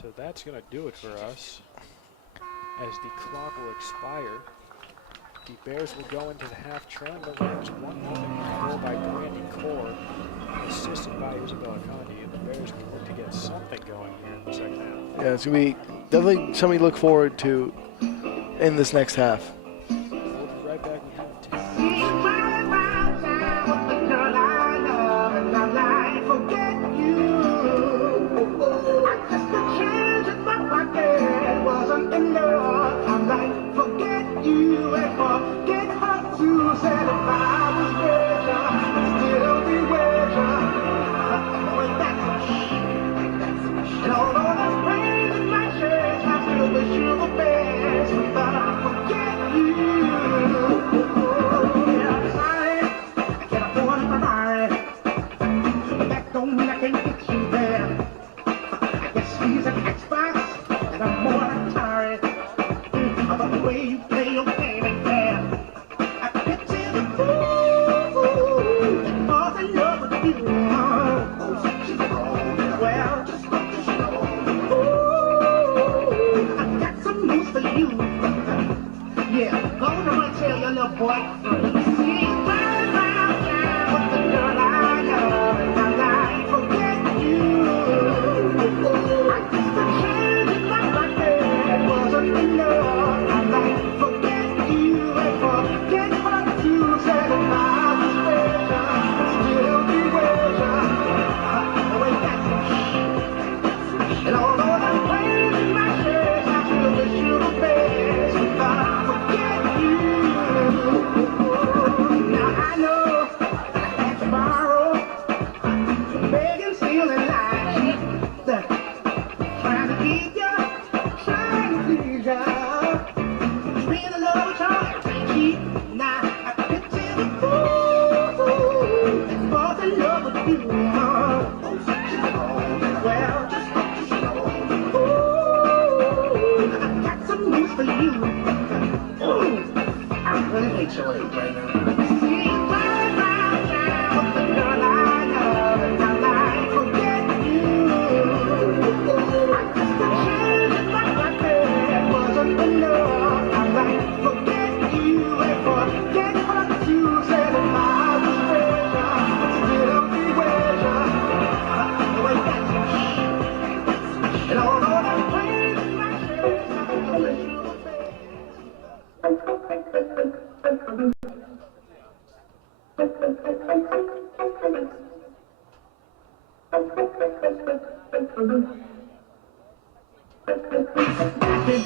So that's going to do it for us. As the clock will expire, the Bears will go into the half trailing the Rams 1-0 goal by Brandy Core, assisted by Isabella Condi, and the Bears will look to get something going here in the second half. Yeah, it's going to be definitely something to look forward to in this next half. We'll be right back with you in 10 minutes.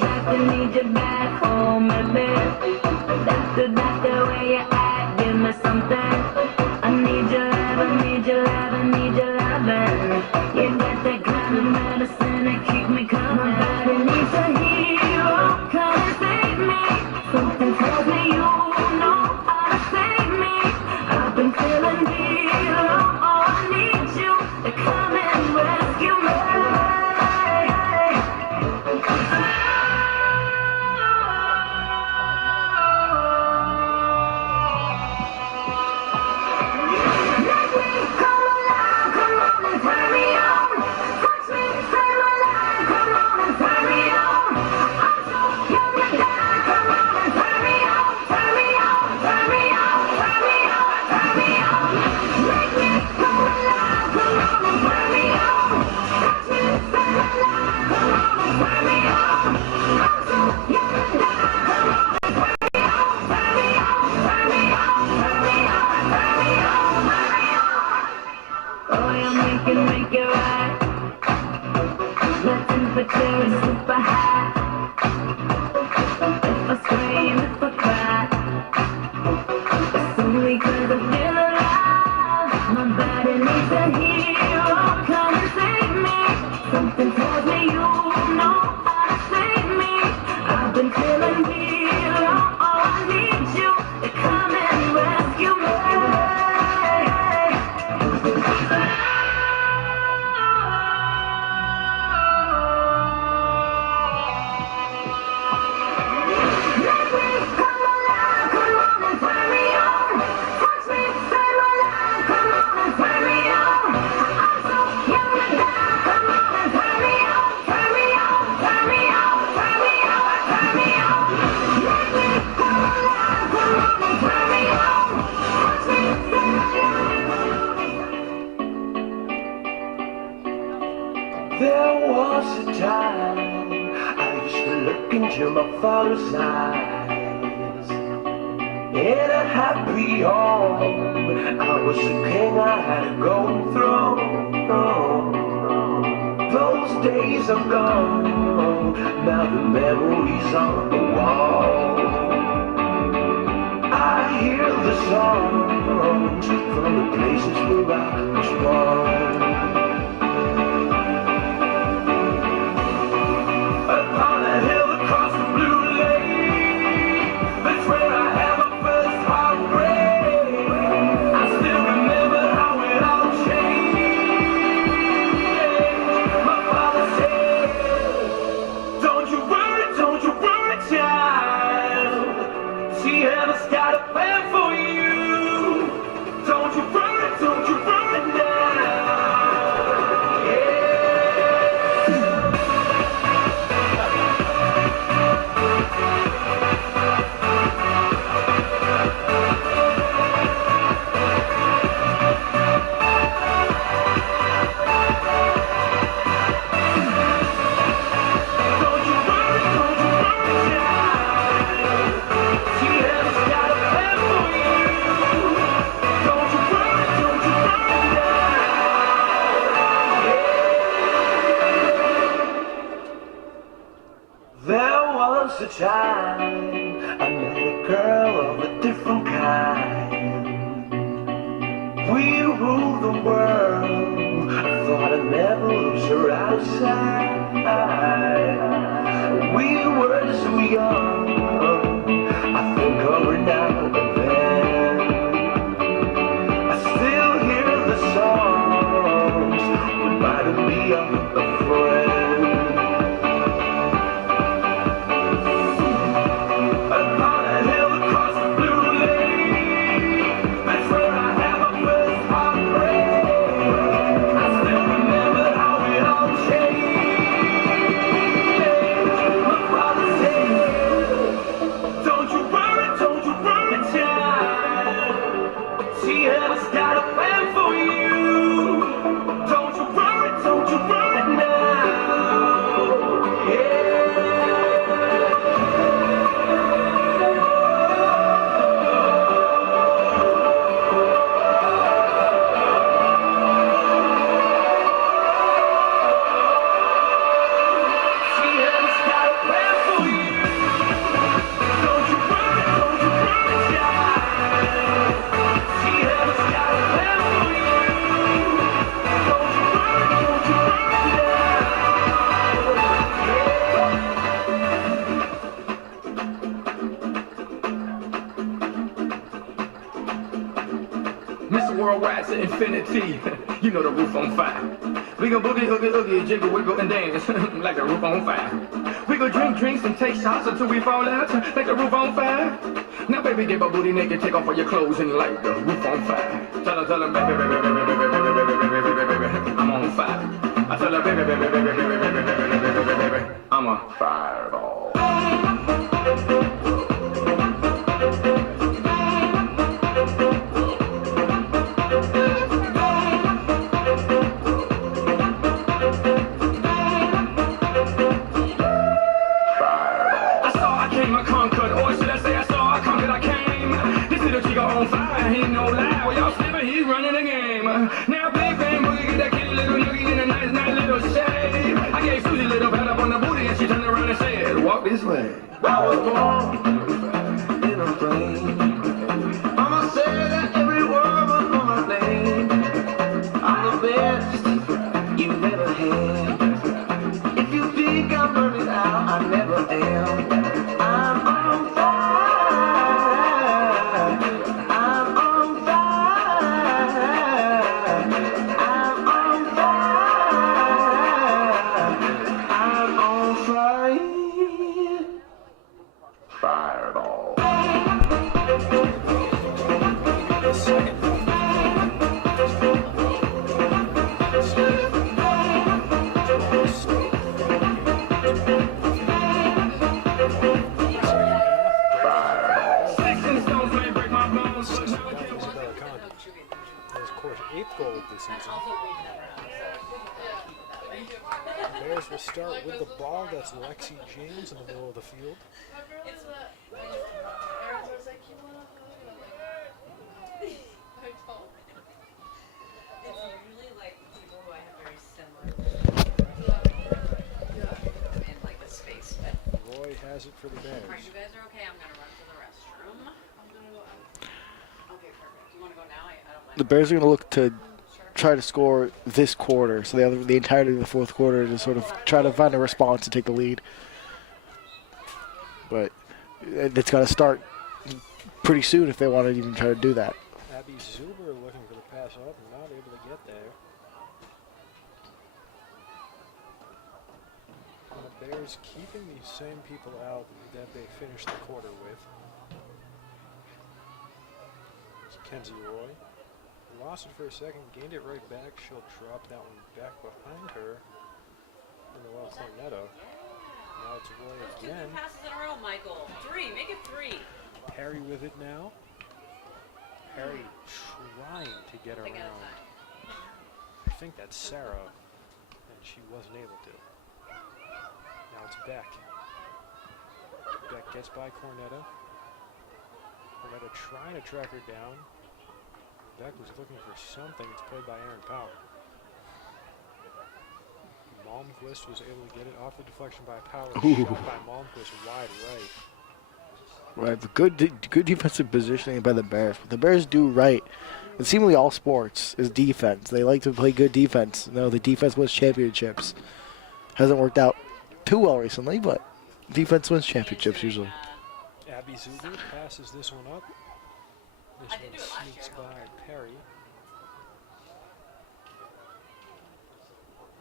Doctor, need you back home, baby. Doctor, where you at? Give me something. I need your love, I need your love, I need your loving. You got that kind of medicine that keep me coming. My body needs a hero, come and save me. Something tells me you know how to save me. I've been feeling hero, oh I need you to come and rescue me. Oh, you make it right. The temperature is super high. If I scream, if I cry, it's only 'cause I feel alive. My body needs a hero, come and save me. Something tells me you know how to save me. I've been feeling hero, oh I need you to come and rescue me. There was a time I used to look into my father's eyes. In a happy home, I was the king, I had a golden throne. Those days are gone, now the memories on the wall. I hear the songs from the places where I was born. Upon a hill across the blue lake, that's where I had my first heartbreak. I still remember how it all changed. My father said, don't you worry, child. She has got a plan for you. Don't you worry now. There was a time I met a girl of a different kind. We ruled the world. I thought I'd never lose her outside. We were so young. I think of her now and then. I still hear the songs reminding me of a friend. Mr. Worldwide to infinity. You know the roof on fire. We go boogie, oogie, oogie, jiggle, wiggle, and dance like the roof on fire. We go drink drinks and take shots until we fall out like the roof on fire. Now, baby, get my booty naked, take off all your clothes and light the roof on fire. Tell her, baby, baby, baby, baby, baby, baby, baby, baby, baby, baby, I'm on fire. I tell her, baby, baby, baby, baby, baby, baby, baby, baby, baby, baby, I'm a fireball. Now big bang boogie, get that kitty little noogie in a nice, nice little shade. I gave Susie a little pat up on the booty and she turned around and said, walk this way. I was born in a plane. Mama said that every word was on my name. I'm the best you've ever had. If you think I'm burning out, I never am. I'm on fire. I'm on fire. Fireball. Eighth goal of the season. The Bears will start with the ball. That's Lexi James in the middle of the field. It's what Aaron was like, you wanna go? I told him. It's usually like people who I have very similar in like the space, but Roy has it for the Bears. alright, you guys are okay, I'm gonna run to the restroom. I'm gonna go out. Okay, perfect. You wanna go now? I don't mind. The Bears are going to look to try to score this quarter, so they have the entirety of the fourth quarter to sort of try to find a response and take the lead. But it's got to start pretty soon if they want to even try to do that. Abby Zuber looking for the pass up and not able to get there. And the Bears keeping these same people out that they finished the quarter with. It's Kenzie Roy. Lost it for a second, gained it right back. She'll drop that one back behind her. And the well Cornetto. Now it's Roy again. Two passes in a row, Michael. 3, make it 3. Perry with it now. Perry trying to get around. I think that's Sarah, and she wasn't able to. Now it's Beck. Beck gets by Cornetto. Cornetto trying to track her down. Beck was looking for something. It's played by Aaron Power. Malmquist was able to get it off the deflection by Power. Shot by Malmquist wide right. Right, but good defensive positioning by the Bears. What the Bears do right, and seemingly all sports, is defense. They like to play good defense. No, the defense wins championships. Hasn't worked out too well recently, but defense wins championships usually. Abby Zuber passes this one up. This one sneaks by Perry.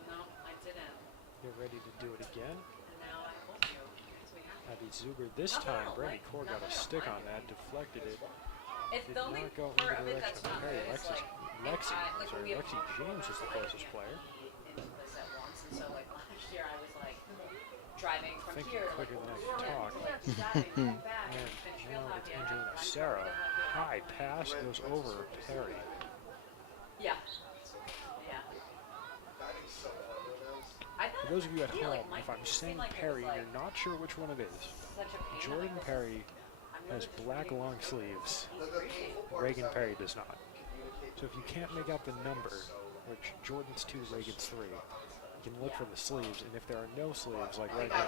No, I didn't. Get ready to do it again. And now I hope you. Because we have to. Abby Zuber this time. Brandy Core got a stick on that, deflected it. It's Did the only not go in part the of it direction that's of not Perry. good. It's like, Lexi James is the closest player. into this at once, and so like last year I was like driving from Thinking here, like quicker than I can talk. stopping, back, And finish now field it's hockey, Angelina Sarah. High pass goes over Perry. Yeah. Yeah. I thought For those of you at yeah, home, like, if I'm saying like it Perry was, and you're not sure which one it is, such a pain. Jordan Perry has black long sleeves. Reagan Perry does not. So if you can't make out the number, which Jordan's 2, Reagan's 3, you can look for the sleeves, and if there are no sleeves, like right now,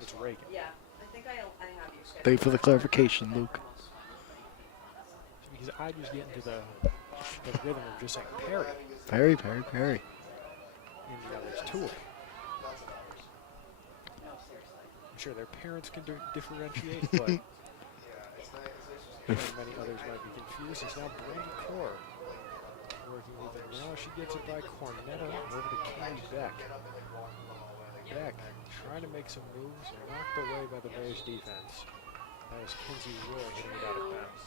it's Reagan. Yeah, I think I have you scheduled. Thank you for the clarification, Luke. Because I just get into the rhythm of just saying Perry. Perry. And there's 2 of them. No, seriously. I'm sure their parents can differentiate, but many others might be confused. It's now Brandy Core working even now. She gets it by Cornetta over to Kenny Beck. Beck trying to make some moves, knocked away by the Bears defense. That was Kenzie Wood hitting it out of bounds.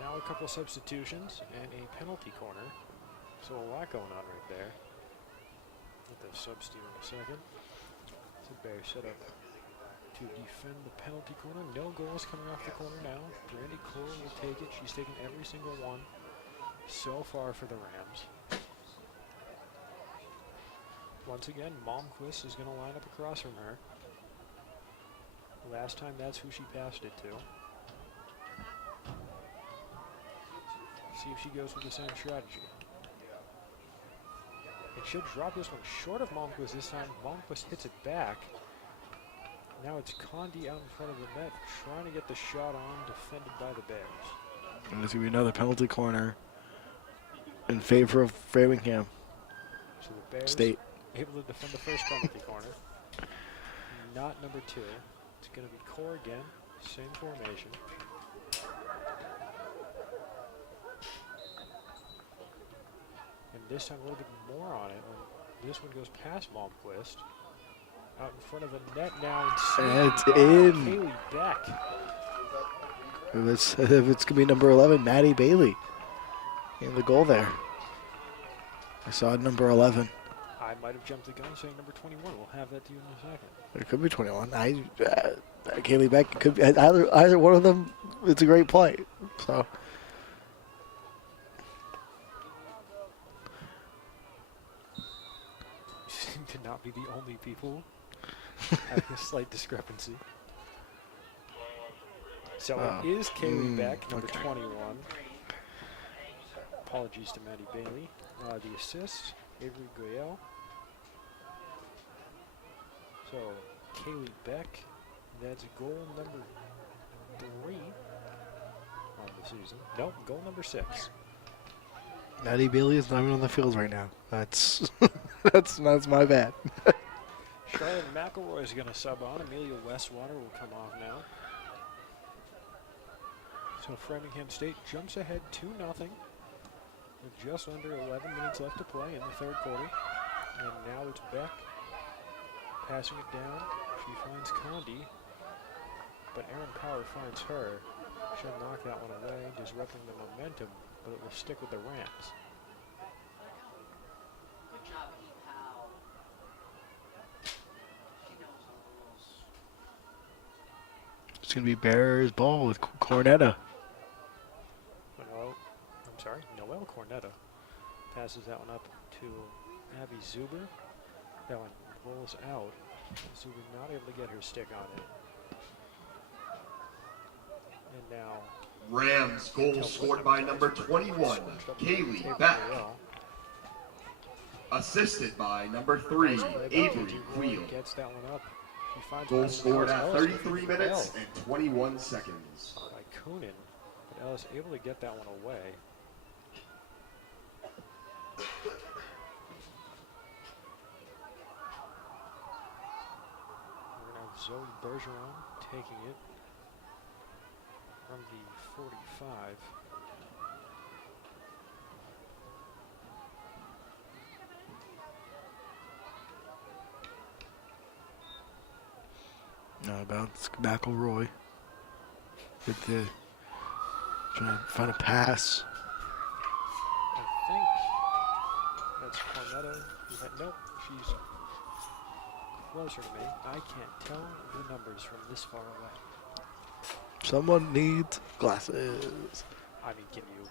Now a couple substitutions and a penalty corner. So a lot going on right there. Get the subs to you in a second. So Bears set up to defend the penalty corner. No goals coming off the corner now. Brandy Cole will take it. She's taken every single one so far for the Rams. Once again, Malmquist is going to line up across from her. Last time, that's who she passed it to. See if she goes with the same strategy. And she'll drop this one short of Malmquist this time. Malmquist hits it back. Now it's Condi out in front of the net, trying to get the shot on, defended by the Bears. And there's going to be another penalty corner in favor of Framingham So the Bears State. able to defend the first penalty corner. Not number 2. It's going to be Core again, same formation. And this time a little bit more on it. This one goes past Malmquist. Out in front of the net now. And it's in. Haley Beck. If it's going to be number 11, Maddie Bailey. In the goal there. I saw number 11. I might have jumped the gun saying number 21. We'll have that to you in a second. It could be 21. Kaylee Beck, it could be either one of them. It's a great play. So. Seem to not be the only people having a slight discrepancy. So it is Kaylee Beck, number 21. Apologies to Maddie Bailey. The assist, Avery Goyelle. So Kaylee Beck, that's goal number 3 on the season. Nope, goal number 6. Maddie Bailey is not even on the field right now. That's that's my bad. Charlotte McElroy is going to sub on. Amelia Westwater will come off now. So Framingham State jumps ahead 2-0 with just under 11 minutes left to play in the third quarter. And now it's Beck passing it down. She finds Condi, but Erin Power finds her. She'll knock that one away, disrupting the momentum, but it will stick with the Rams. Good job, E-Pow. She knows the rules. It's going to be Bears ball with Cornetta. Noelle Cornetta passes that one up to Abby Zuber. That one rolls out. Zuber not able to get her stick on it. And now Rams goal scored by number 21, Kaylee Beck. Assisted by number 3, Avery Queel. Gets that one up. She finds Goal scored at 33 minutes and 21 seconds. by Coonan, but Ellis able to get that one away. We're going to have Zoe Bergeron taking it from the 45. About McElroy with the trying to find a pass. I think that's Cornetta. Nope, she's closer to me. I can't tell the numbers from this far away. Someone needs glasses. I mean, can you?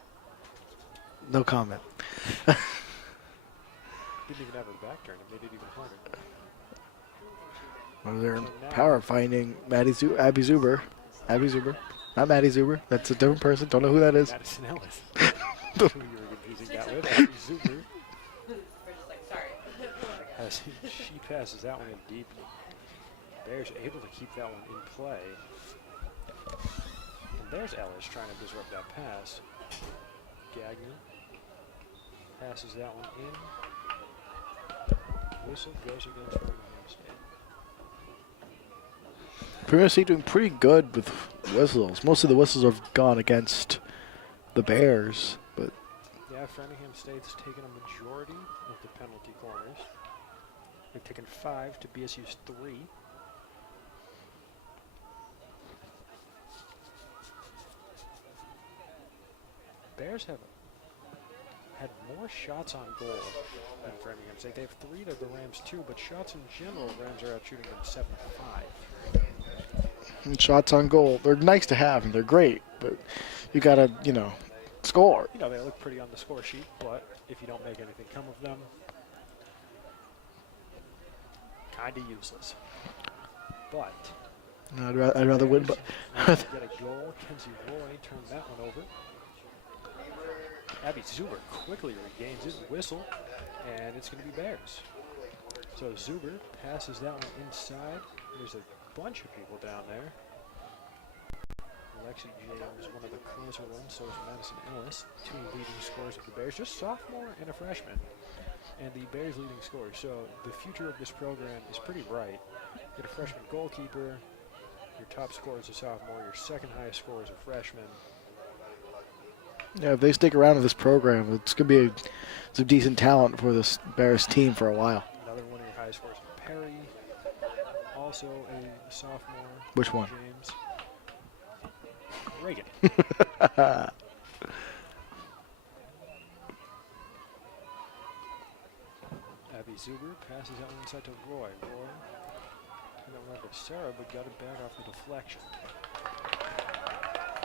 No comment. Didn't even have her back turned. It made it even harder. Well, they're power finding Abby Zuber. Abby Zuber. Not Maddie Zuber. That's a different person. Don't know who that is. Madison Ellis. Who you were confusing that with. Abby Zuber. We're just like, sorry. As she passes that one in deep. Bears able to keep that one in play. And there's Ellis trying to disrupt that pass. Gagnon passes that one in. Whistle goes against Framingham State. Premier State doing pretty good with whistles. Most of the whistles have gone against the Bears, but Yeah, Framingham State's taken a majority of the penalty corners. They've taken 5 to BSU's 3. Bears have had more shots on goal than Framingham State. They have 3 to the Rams 2, but shots in general, Rams are out shooting them 7-5. And shots on goal, they're nice to have and they're great, but you gotta, score. You know, they look pretty on the score sheet, but if you don't make anything come of them, kind of useless. But I'd rather win, but get a goal. Kenzie Roy turned that one over. Abby Zuber quickly regains his whistle, and it's going to be Bears. So Zuber passes that one inside. There's a bunch of people down there. Lexi James, one of the closer ones, so is Madison Ellis. 2 leading scorers of the Bears, just sophomore and a freshman. And the Bears leading scorers. So the future of this program is pretty bright. Get a freshman goalkeeper, your top scorer is a sophomore, your second highest scorer is a freshman. yeah, if they stick around in this program, it's gonna be some decent talent for this Bears team for a while. Another one of your highest scorers, Perry, also a sophomore. Which one? James. Reagan. Abby Zuber passes that one inside to Roy. Roy, and that one over to Sarah, but got it back off the deflection.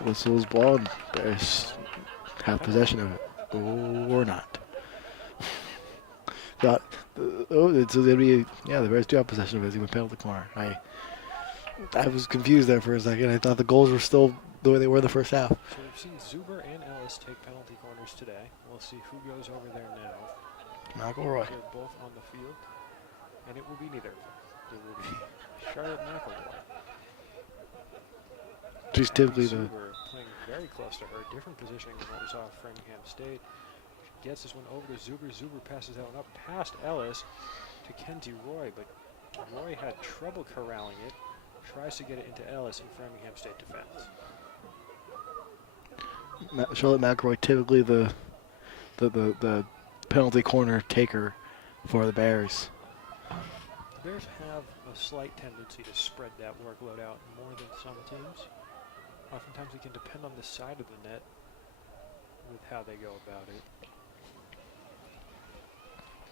Whistle's blown. Bears have possession of it, or not. It's gonna be the Bears do have possession of it. It's gonna penalty corner. I was confused there for a second. I thought the goals were still the way they were in the first half. So we've seen Zuber and Ellis take penalty corners today. We'll see who goes over there now. McElroy. They're both on the field, and it will be neither of them. It will be Charlotte McElroy. She's typically Zuber playing very close to her, different positioning than what we saw at Framingham State. She gets this one over to Zuber. Zuber passes that one up past Ellis to Kenzie Roy, but Roy had trouble corralling it. Tries to get it into Ellis in Framingham State defense. Charlotte McElroy, typically the penalty corner taker for the Bears. The Bears have a slight tendency to spread that workload out more than some teams. Oftentimes they can depend on the side of the net with how they go about it.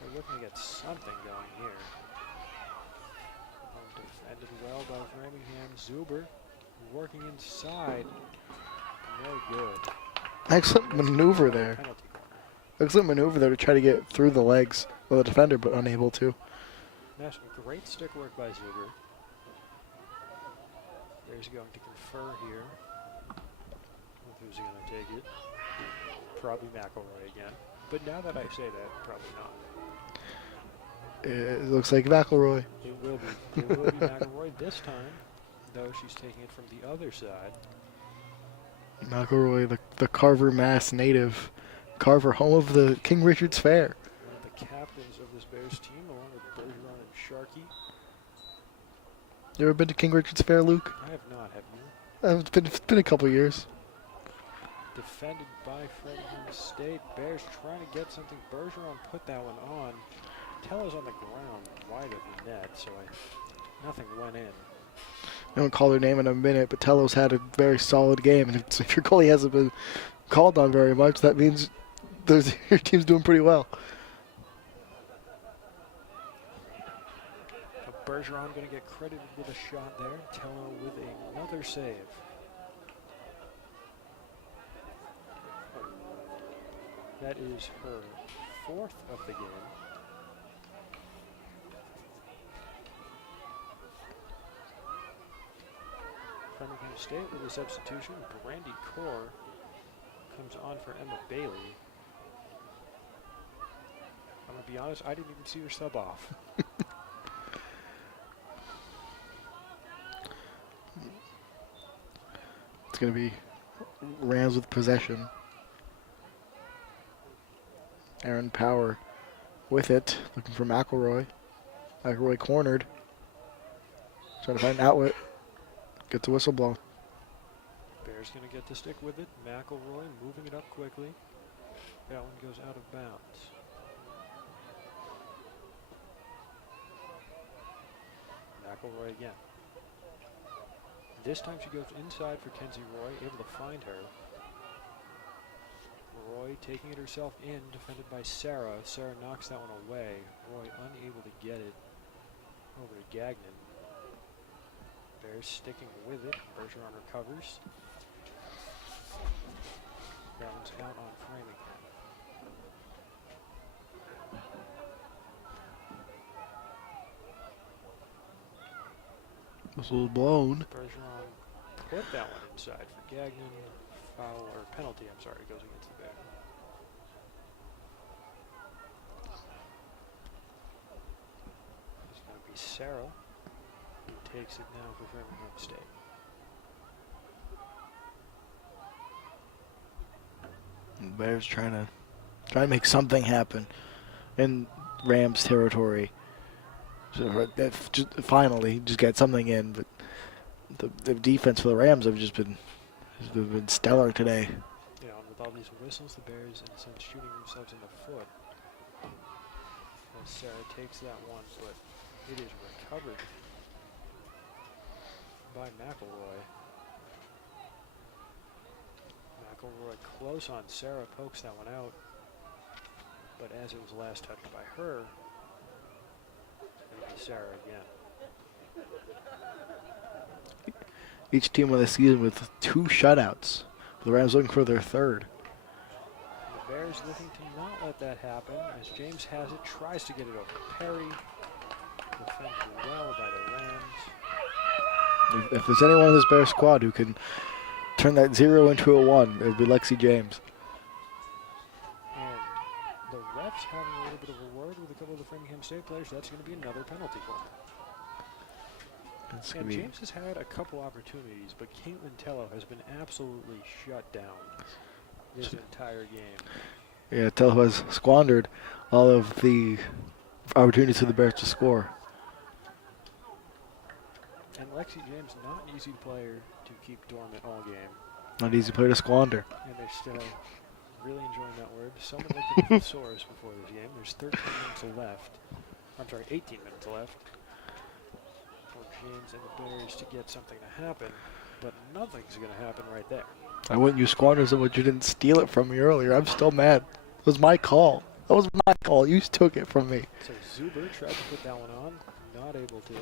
They're looking to get something going here. Defended well by Framingham. Zuber working inside. No good. Excellent maneuver there. Penalty corner. Excellent maneuver there to try to get through the legs of the defender, but unable to. Nash, great stick work by Zuber. There's going to confer here. Who's he going to take it? Probably McElroy again. But now that I say that, probably not. It looks like McElroy. It will be. It will be McElroy this time, though she's taking it from the other side. McElroy, the Carver, Mass native. Carver, home of the King Richard's Fair. One of the captains of this Bears team, along with Bergeron and Sharkey. You ever been to King Richard's Fair, Luke? I have not, have you? It's been a couple years. Defended by Framingham State. Bears trying to get something. Bergeron put that one on. Teller's on the ground wide of the net, so nothing went in. I won't call their name in a minute, but Tello's had a very solid game, and if your goalie hasn't been called on very much, that means your team's doing pretty well. But Bergeron going to get credited with a shot there. Tello with another save. That is her 4th of the game. Framingham State with a substitution. Brandy Core comes on for Emma Bailey. I'm going to be honest, I didn't even see her sub off. It's going to be Rams with possession. Aaron Power with it, looking for McElroy. McElroy cornered. Trying to find an outlet. Gets a whistle blown. Bears going to get the stick with it. McElroy moving it up quickly. That one goes out of bounds. McElroy again. This time she goes inside for Kenzie Roy, able to find her. Roy taking it herself in, defended by Sarah. Sarah knocks that one away. Roy unable to get it over to Gagnon. Bears sticking with it. Bergeron recovers. That one's out on Framingham. Whistle blown. Bergeron put that one inside for Gagnon. Foul or penalty, I'm sorry, goes against the Bears. It's going to be Sarah who takes it now for Framingham State. The Bears trying to make something happen in Rams territory. So finally, just got something in, but the defense for the Rams has been stellar today. You know, and with all these whistles, the Bears, in a sense, shooting themselves in the foot. As Sarah takes that one, but it is recovered by McElroy. McElroy close on Sarah, pokes that one out, but as it was last touched by her, it'll be Sarah again. Each team of the season with 2 shutouts. The Rams looking for their third. The Bears looking to not let that happen as James has it, tries to get it over Perry. Defended well by the Rams. If there's anyone in this Bears squad who can turn that 0 into a 1, it would be Lexi James. And the refs having a little bit of a word with a couple of the Framingham State players. That's going to be another penalty for them. And James has had a couple opportunities, but Caitlin Tello has been absolutely shut down this entire game. Yeah, Tello has squandered all of the opportunities for the Bears to score. And Lexi James, not an easy player to keep dormant all game. Not an easy player to squander. And they're still really enjoying that word. Someone looked at the thesaurus before this game. There's 13 minutes left. I'm sorry, 18 minutes left for James and the Bears to get something to happen, but nothing's going to happen right there. I wouldn't use squander so much you didn't steal it from me earlier. I'm still mad. It was my call. That was my call. You took it from me. So Zuber tried to put that one on, not able to.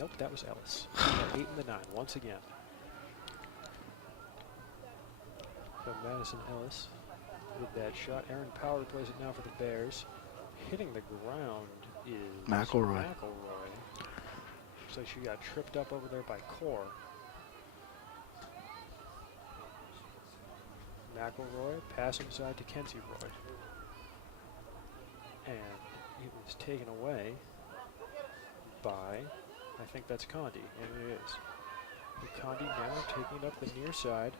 Nope, that was Ellis. 8 in the 9 once again. So Madison Ellis with that shot. Aaron Power plays it now for the Bears. Hitting the ground is McElroy. So she got tripped up over there by Core. McElroy pass inside to Kenzie Roy. And it was taken away by, I think that's Condi, and it is. But Condi now taking it up the near side.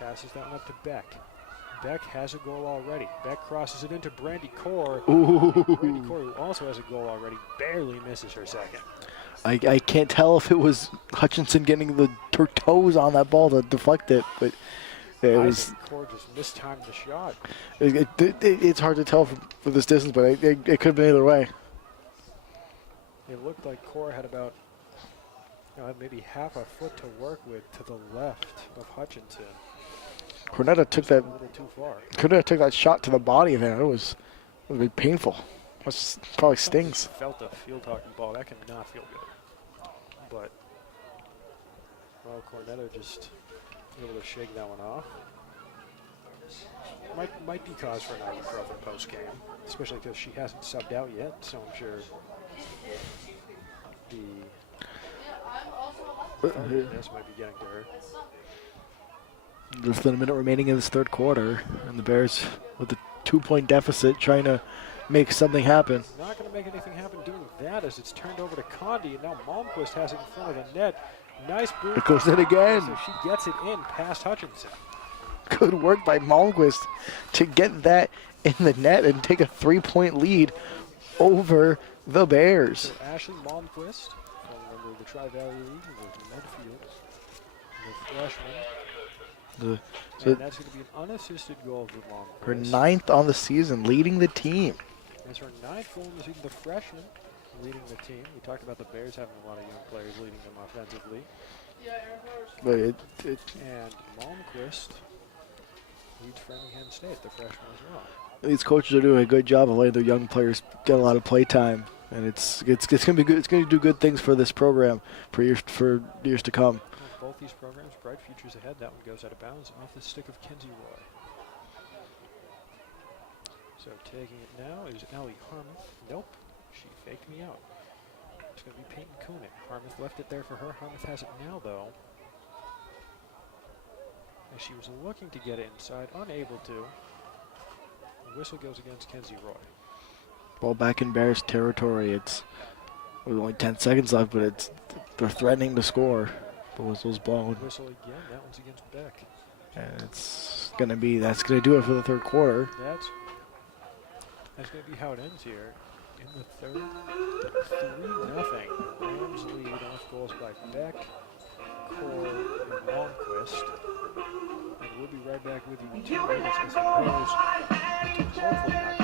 Passes that one up to Beck. Beck has a goal already. Beck crosses it into Brandy Core. Brandy Core, who also has a goal already, barely misses her second. I can't tell if it was Hutchinson getting her toes on that ball to deflect it, but it was. Core just mistimed the shot. It's hard to tell from this distance, but it could have been either way. It looked like Core had about maybe half a foot to work with to the left of Hutchinson. Cornetta took that. A little too far. Cornetta took that shot to the body there. It was painful. It probably stings. Felt a field hockey ball. That cannot feel good. But Cornetta just able to shake that one off. Might be cause for an ibuprofen post game, especially because she hasn't subbed out yet. So I'm sure this might be getting to her. Less than a minute remaining in this third quarter, and the Bears with a 2-point deficit trying to make something happen. Not going to make anything happen doing that as it's turned over to Condi, and now Malmquist has it in front of the net. Nice boot. It goes in again. So she gets it in past Hutchinson. Good work by Malmquist to get that in the net and take a 3-point lead over the Bears. So Ashley Malmquist, from the Tri-Valley League with Medfield, the freshman. So And that's going to be an unassisted goal for Longquist. her 9th on the season, leading the team. That's her 9th goal in the season. The freshman leading the team. We talked about the Bears having a lot of young players leading them offensively. But And Malmquist leads Framingham State, the freshman as well. these coaches are doing a good job of letting their young players get a lot of play time, and it's going to be good. It's going to do good things for this program for years to come. Both these programs, bright futures ahead. That one goes out of bounds off the stick of Kenzie Roy. So taking it now is Allie Harmouth. Nope, she faked me out. It's going to be Peyton Koenig. Harmouth left it there for her. Harmouth has it now, though. As she was looking to get it inside, unable to. The whistle goes against Kenzie Roy. Ball back in Bears territory. It's with only 10 seconds left, but they're threatening to score. The whistle's blown, Whistle again. That one's against Beck. and that's gonna do it for the third quarter. That's going to be how it ends here. In the third, 3-0. Rams lead off goals by Beck, Cole, and Malmquist. And we'll be right back with you in 2 minutes as it goes to hopefully not get shut out.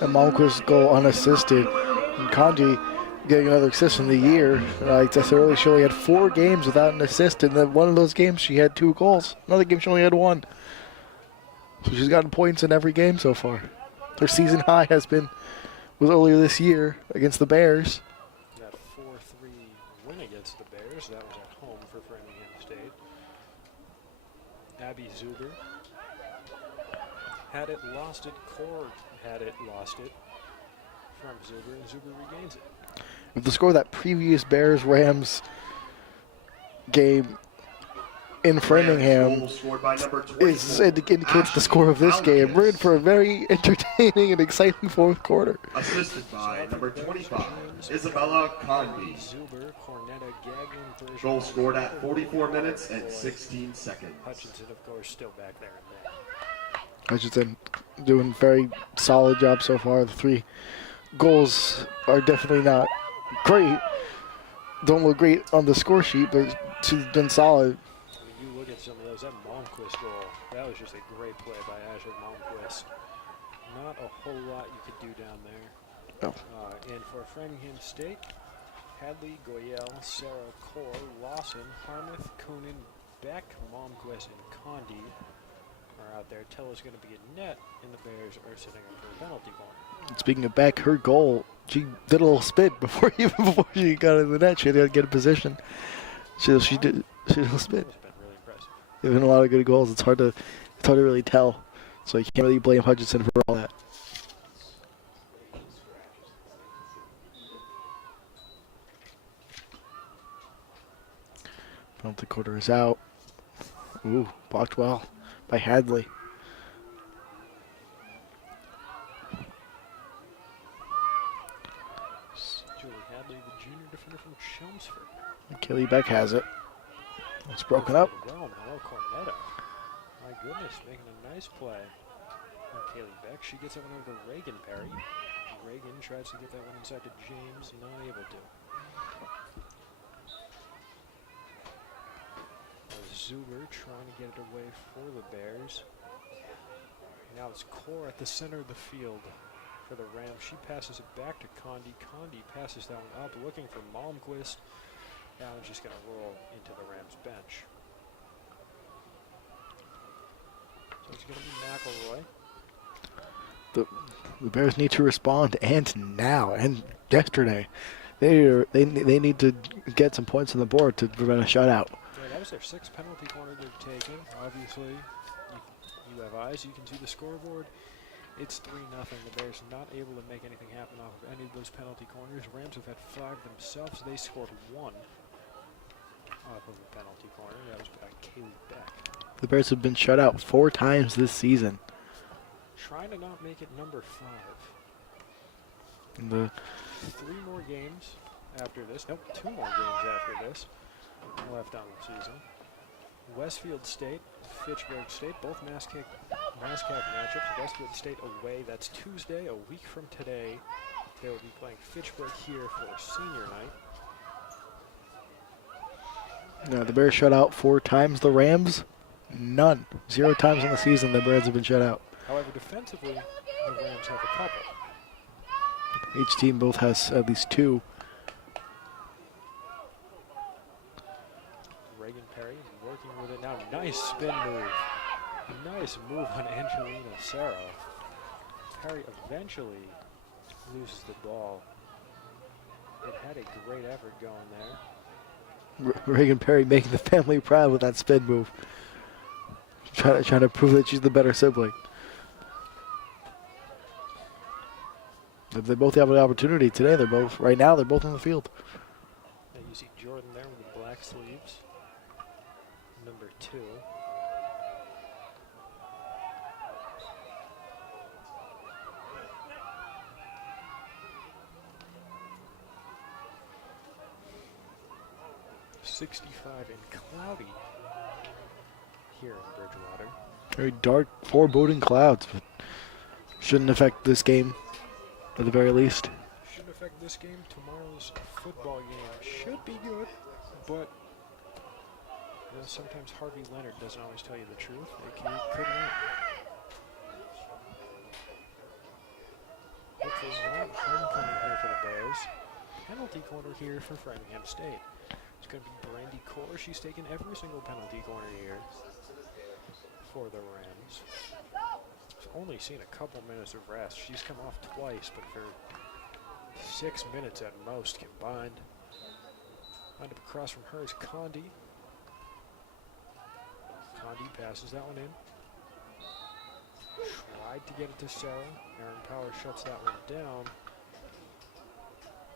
And Malmquist's goal unassisted. And Kanji getting another assist in the year. Like I said earlier, she only had 4 games without an assist, and then one of those games she had 2 goals. Another game she only had 1. So she's gotten points in every game so far. Her season high was earlier this year against the Bears. That 4-3 win against the Bears. That was at home for Framingham State. Abby Zuber had it, lost it. Cord had it, lost it from Zuber, and Zuber regains it. With the score of that previous Bears-Rams game in Framingham Goal scored by number 24, indicates the score of this game. We're in for a very entertaining and exciting fourth quarter. Assisted by number 25, Isabella Conby. Zuber, Cornetta, Gagnon, Bergeron. Goal scored at 44 minutes and 16 seconds. Hutchinson, of course, still back there in there. Hutchinson doing very solid job so far. The 3 goals are definitely not great. Don't look great on the score sheet, but she's been solid. You look at get some of those. That Malmquist goal, that was just a great play by Ashley Malmquist. Not a whole lot you could do down there. No. And for Framingham State, Hadley, Goyelle, Sarah, Core, Lawson, Harmuth, Coonan, Beck, Malmquist, and Condi are out there. Tella's going to be a net, and the Bears are sitting up for a penalty corner. Speaking of Beck, her goal, she did a little spin before she got in the net. She had to get a position. She did a little spin. It's been really impressive. There's been a lot of good goals. It's hard to really tell. So you can't really blame Hutchinson for all that. Penalty quarter is out. Ooh, blocked well by Hadley. Julie Hadley, the junior defender from Chelmsford. Kelly Beck has it. It's broken up. Well, Noel Cornetto. My goodness, making a nice play. And Kaylee Beck, she gets that one over to Reagan Perry. Reagan tries to get that one inside to James, not able to. Zuber trying to get it away for the Bears. Now it's Core at the center of the field for the Rams. She passes it back to Condi. Condi passes that one up, looking for Malmquist. That one's just going to roll into the Rams bench. So it's going to be McElroy. The Bears need to respond, and now, and yesterday. They need to get some points on the board to prevent a shutout. Yeah, that was their sixth penalty corner they've taken. Obviously, you have eyes, you can see the scoreboard. It's 3-0. The Bears not able to make anything happen off of any of those penalty corners. Rams have had 5 themselves. They scored 1 off of a penalty corner. That was by Kaylee Beck. The Bears have been shut out 4 times this season. Trying to not make it number 5. And the 3 more games after this. Nope, 2 more games after this left on the season. Westfield State, Fitchburg State, both MASCAC matchups. Westfield State away. That's Tuesday, a week from today. They will be playing Fitchburg here for senior night. the Bears shut out 4 times. The Rams, none. 0 times in the season the Bears have been shut out. However, defensively, the Rams have a couple. Each team both has at least 2. Reagan Perry working with it now. Nice spin move. Nice move on Angelina Serra. Perry eventually loses the ball. It had a great effort going there. Reagan Perry making the family proud with that spin move. Trying to prove that she's the better sibling. If they both have an opportunity today, they're both on the field. And you see Jordan there with the black sleeves. Number 2. .65 and cloudy here in Bridgewater. Very dark, foreboding clouds, but shouldn't affect this game at the very least. Shouldn't affect this game. Tomorrow's football game should be good, but sometimes Harvey Leonard doesn't always tell you the truth. It could not. Hopefully not homecoming here for the Bears. Penalty corner here for Framingham State. It's going to be Brandy Core. She's taken every single penalty corner here for the Rams. She's only seen a couple minutes of rest. She's come off twice, but for 6 minutes at most combined. Lined up across from her is Condi. Condi passes that one in. Tried to get it to Sarah. Aaron Power shuts that one down.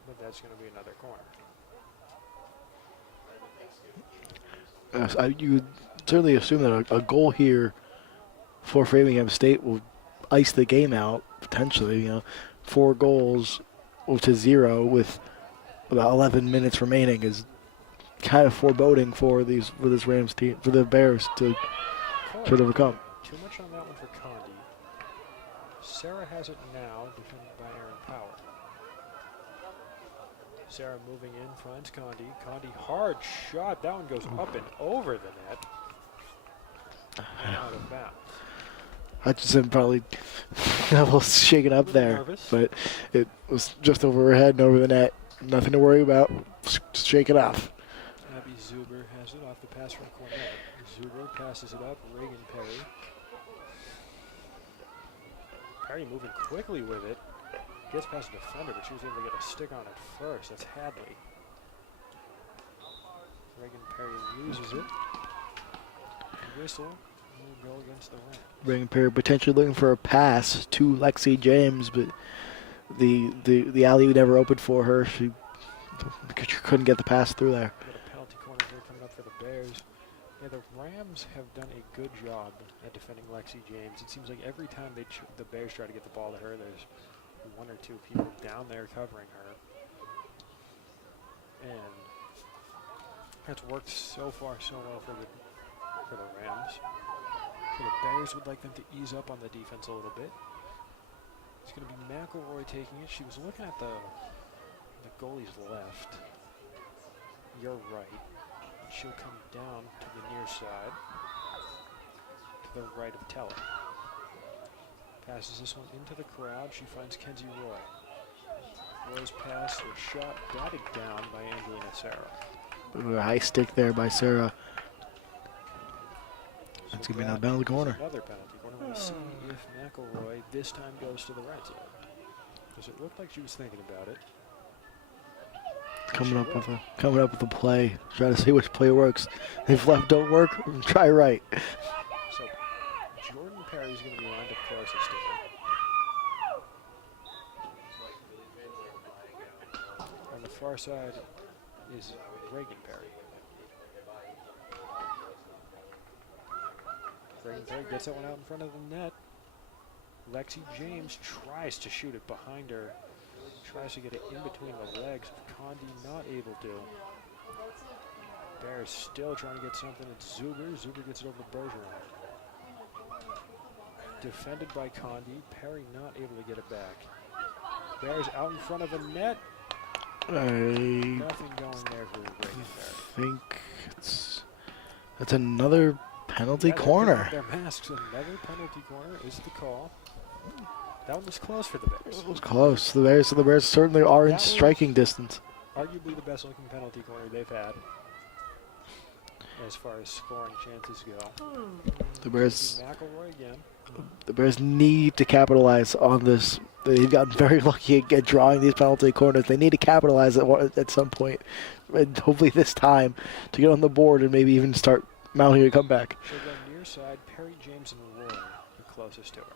But that's going to be another corner. You would certainly assume that a goal here for Framingham State will ice the game out, potentially. 4 goals to 0 with about 11 minutes remaining is kind of foreboding for this Rams team, for the Bears to overcome. Too much on that one for Condi. Sarah has it now, defended by Aaron Power. Sarah moving in, finds Condi. Condi, hard shot. That one goes up and over the net. out of bounds. Hutchinson probably a little shaken up there, Nervous. but it was just over her head and over the net. Nothing to worry about. Just shake it off. Abby Zuber has it off the pass from Cornett. Zuber passes it up. Reagan Perry. Perry moving quickly with it. Gets past the defender, but she was able to get a stick on it first. That's Hadley. Reagan Perry loses it. Whistle will go against the Rams. Reagan Perry potentially looking for a pass to Lexi James, but the alley never opened for her. She couldn't get the pass through there. Got a penalty corner here coming up for the Bears. Yeah, the Rams have done a good job at defending Lexi James. It seems like every time the Bears try to get the ball to her, there's one or two people down there covering her. And that's worked so far so well for the Rams. So the Bears would like them to ease up on the defense a little bit. It's going to be McElroy taking it. She was looking at the goalie's left, your right. She'll come down to the near side, to the right of Teller. Passes this one into the crowd. She finds Kenzie Roy. Roy's pass was shot, batted down by Angelina Sarah. Ooh, a high stick there by Sarah. That's going to be another penalty corner. Another penalty corner. We'll see if McElroy this time goes to the right side. Because it looked like she was thinking about it. Coming up with a play. Try to see which play works. If left don't work, try right. So Jordan Perry's going to be lined up closest to her. On the far side is Reagan Perry. Reagan Perry gets that one out in front of the net. Lexi James tries to shoot it behind her. Tries to get it in between the legs of Condi, not able to. Bears still trying to get something. It's Zuber. Zuber gets it over to Bergeron. Defended by Condi. Perry not able to get it back. Bears out in front of the net. Nothing going there for Reagan Perry. I think that's another penalty corner. Their masks. Another penalty corner is the call. That one was close for the Bears. It was close. The Bears certainly are in striking distance. Arguably the best looking penalty corner they've had as far as scoring chances go. The Bears McElroy again. The Bears need to capitalize on this. They've gotten very lucky at drawing these penalty corners. They need to capitalize at some point, and hopefully this time, to get on the board and maybe even start mounting a comeback. She'll go near side. Perry, James, and Roy are closest to her.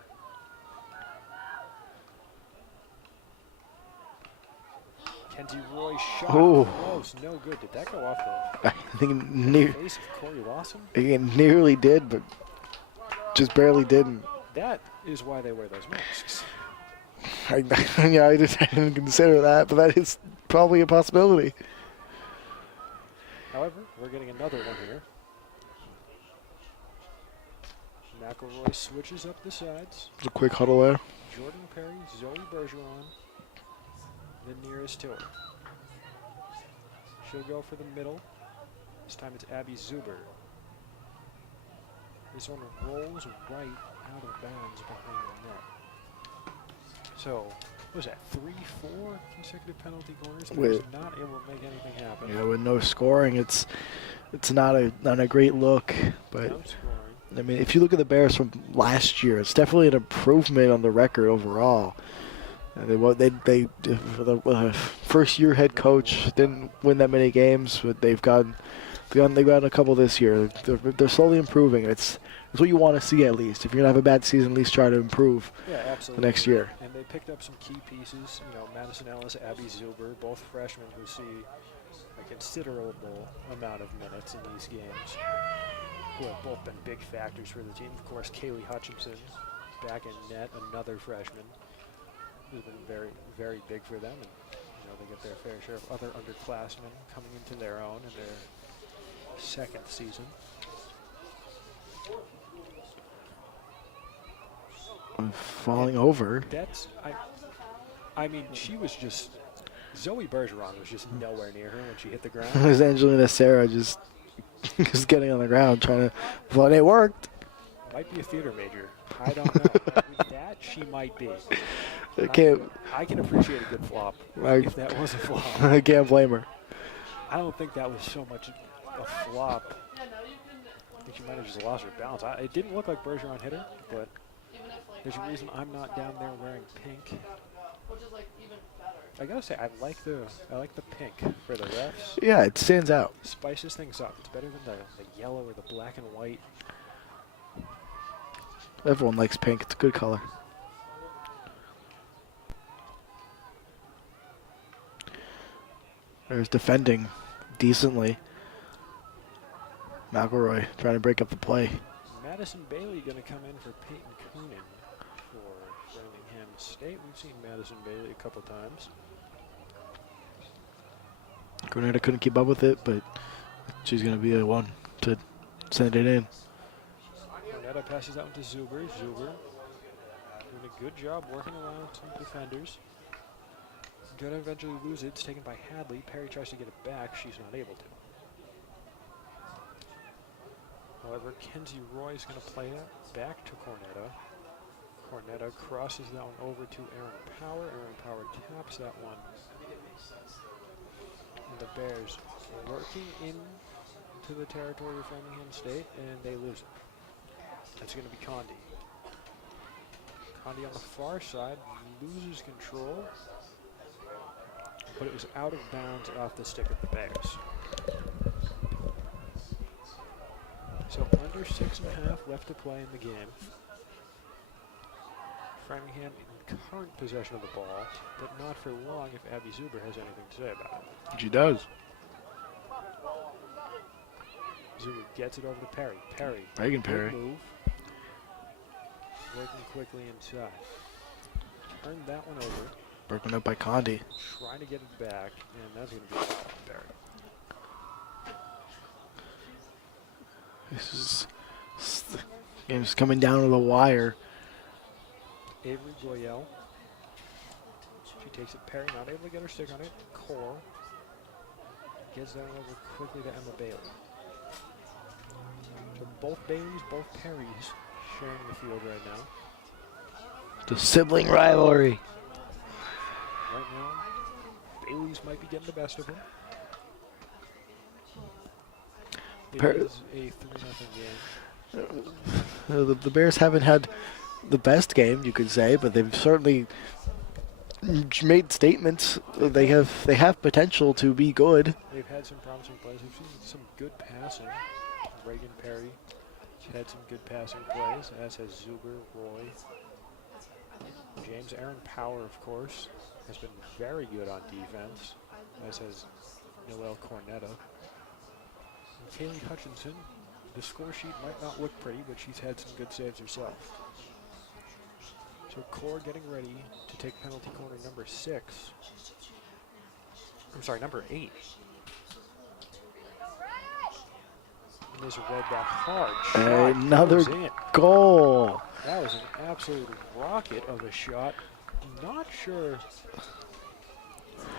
Kenzie Roy shot close, no good. Did that go off I think the face of Corey Lawson? It nearly did, but just barely didn't. That is why they wear those masks. I didn't consider that, but that is probably a possibility. However, we're getting another one here. McElroy switches up the sides. There's a quick huddle there. Jordan Perry, Zoe Bergeron, the nearest to her. She'll go for the middle. This time it's Abby Zuber. This one rolls right out of bounds behind the net. So, what was that, 3-4 consecutive penalty corners? Bears not able to make anything happen. Yeah, with no scoring, it's not a great look. But No scoring. I mean, if you look at the Bears from last year, it's definitely an improvement on the record overall. For the first-year head coach didn't win that many games, but they've gotten a couple this year. They're slowly improving. It's what you want to see at least. If you're gonna have a bad season, at least try to improve. Yeah, absolutely. The next year. And they picked up some key pieces. You know, Madison Ellis, Abby Zuber, both freshmen who see a considerable amount of minutes in these games, who have both been big factors for the team. Of course, Kaylee Hutchinson back in net, another freshman, who's been very, very big for them. And they get their fair share of other underclassmen coming into their own in their second season. Falling over. I mean, she was just, Zoe Bergeron was just nowhere near her when she hit the ground. It was Angelina Sarah just getting on the ground trying to, well, it worked. Might be a theater major. I don't know. With that, she might be. I can't. I can appreciate a good flop I, if that was a flop. I can't blame her. I don't think that was so much a flop. I think she might have just lost her balance. It didn't look like Bergeron hit her, but there's a reason I'm not down there wearing pink. I gotta say, I like the pink for the refs. Yeah, it stands out. Spices things up. It's better than the yellow or the black and white. Everyone likes pink. It's a good color. There's defending decently. McElroy trying to break up the play. Madison Bailey going to come in for Peyton Coonan for Framingham State. We've seen Madison Bailey a couple times. Grenada couldn't keep up with it, but she's going to be the one to send it in. Grenada passes that one to Zuber. Zuber doing a good job working around some defenders. Going to eventually lose it. It's taken by Hadley. Perry tries to get it back. She's not able to. However, Kenzie Roy is going to play it back to Cornetta. Cornetta crosses that one over to Aaron Power. Aaron Power taps that one. And the Bears working into the territory of Framingham State, and they lose it. That's going to be Condi. Condi on the far side loses control, but it was out of bounds off the stick of the Bears. So under 6.5 left to play in the game. Framingham in current possession of the ball, but not for long if Abby Zuber has anything to say about it. She does. Zuber gets it over to Perry. Perry. Reagan good Perry. Move. Working quickly inside. Turn that one over. Broken up by Condi. Trying to get it back, and that's going to be a foul on Perry. This game's coming down to the wire. Avery Goyelle. She takes it. Perry not able to get her stick on it. Core gets that one over quickly to Emma Bailey. So both Baileys, both Perrys sharing the field right now. The sibling rivalry. Right now, Baileys might be getting the best of him. It is a 3-0 game. The Bears haven't had the best game, you could say, but they've certainly made statements. They have potential to be good. They've had some promising plays. We've seen some good passing. Reagan Perry had some good passing plays, as has Zuber, Roy. James Aaron Power, of course, has been very good on defense, as has Noelle Cornetta. And Kaylee Hutchinson, the score sheet might not look pretty, but she's had some good saves herself. So Core getting ready to take penalty corner number 6. I'm sorry, number 8. And there's a red back hard shot. Another goes in. goal. That was an absolute rocket of a shot. Not sure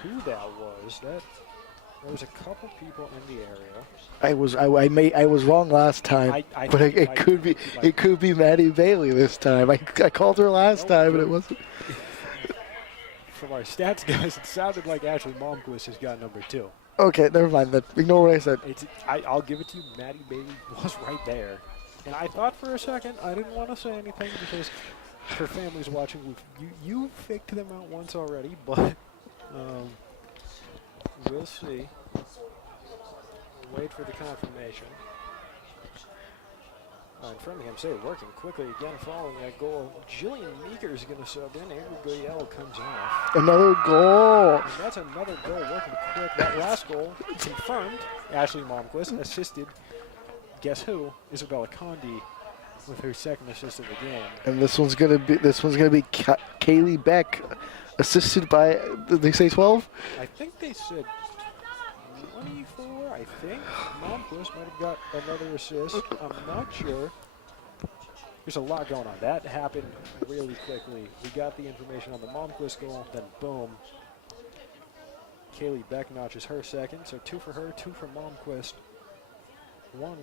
who that was. There was a couple people in the area. I was wrong last time, but it could be Maddie Bailey this time. I called her last time, but it wasn't. From our stats guys, it sounded like Ashley Malmquist has got number 2. Okay, never mind. Then ignore what I said. I'll give it to you. Maddie Bailey was right there, and I thought for a second I didn't want to say anything because her family's watching. You faked them out once already, but we'll see. Wait for the confirmation. And Framingham State working quickly again following that goal. Jillian Meeker is going to sub in. Avery Goyelle comes off. Another goal. And that's another goal working quick. That last goal confirmed. Ashley Malmquist assisted. Guess who? Isabella Condi with her second assist of the game. And this one's gonna be Kaylee Beck, assisted by, did they say 12? I think they said 24. I think Malmquist might have got another assist. I'm not sure. There's a lot going on. That happened really quickly. We got the information on the Malmquist goal, then boom. Kaylee Beck notches her second, so 2 for her, 2 for Malmquist. 1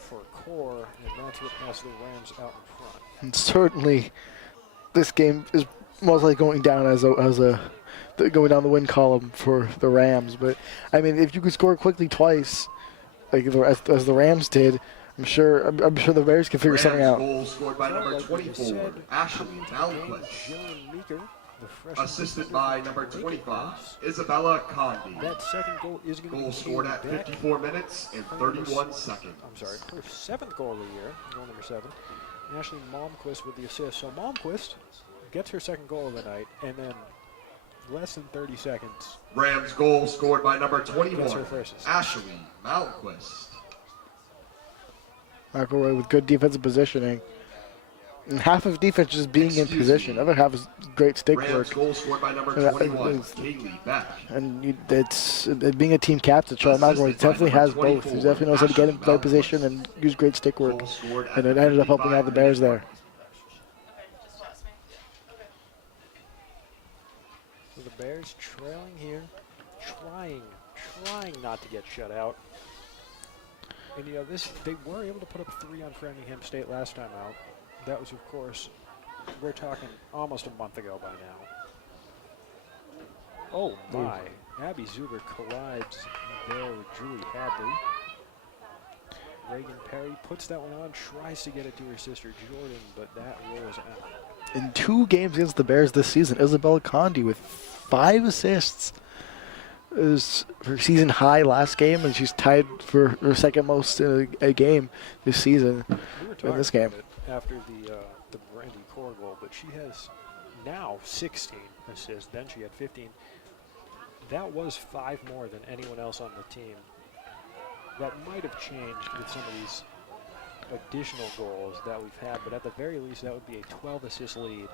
for core, and that's what has the Rams out in front. And certainly, this game is most likely going down going down the win column for the Rams. But I mean, if you could score quickly twice, like as the Rams did, I'm sure the Bears can figure something out. Goal scored by number Like we 24, said, Ashley coming into the game, Malquist. Jillian Meeker, the freshman Assisted defender by from number Lincoln 25, Rams. Isabella Condi. That second goal is going to be Goal scored at back. 54 minutes and 31 seconds. I'm sorry, her 7th goal of the year, goal number 7. Ashley Malmquist with the assist. So Malmquist gets her 2nd goal of the night, and then less than 30 seconds. Rams goal scored by number Gets 21, her first assist. Ashley Malquist. McElroy with good defensive positioning. And half of defense just being in position. The other half is great stick Rams work. goal scored by number Yeah, 21, it's- Kaylee Beck. And it's being a team captain. Charlotte McElroy definitely has both. He definitely knows how to get in the right position and use great stick work. Goal scored at And it ended up helping out the Bears there. Okay, just trust me. Okay. So the Bears trailing here, trying not to get shut out. And you know, they were able to put up 3 on Framingham State last time out. That was, of course, we're talking almost a month ago by now. Oh my! Abby Zuber collides there with Julie Hadley. Reagan Perry puts that one on, tries to get it to her sister Jordan, but that rolls out. In 2 games against the Bears this season, Isabella Condi with 5 assists. It was her season high last game, and she's tied for her 2nd most in a game this season We were talking in this game. about it after the Brandy Core goal, but she has now 16 assists. Then she had 15. That was 5 more than anyone else on the team. That might have changed with some of these additional goals that we've had, but at the very least, that would be a 12 assist lead.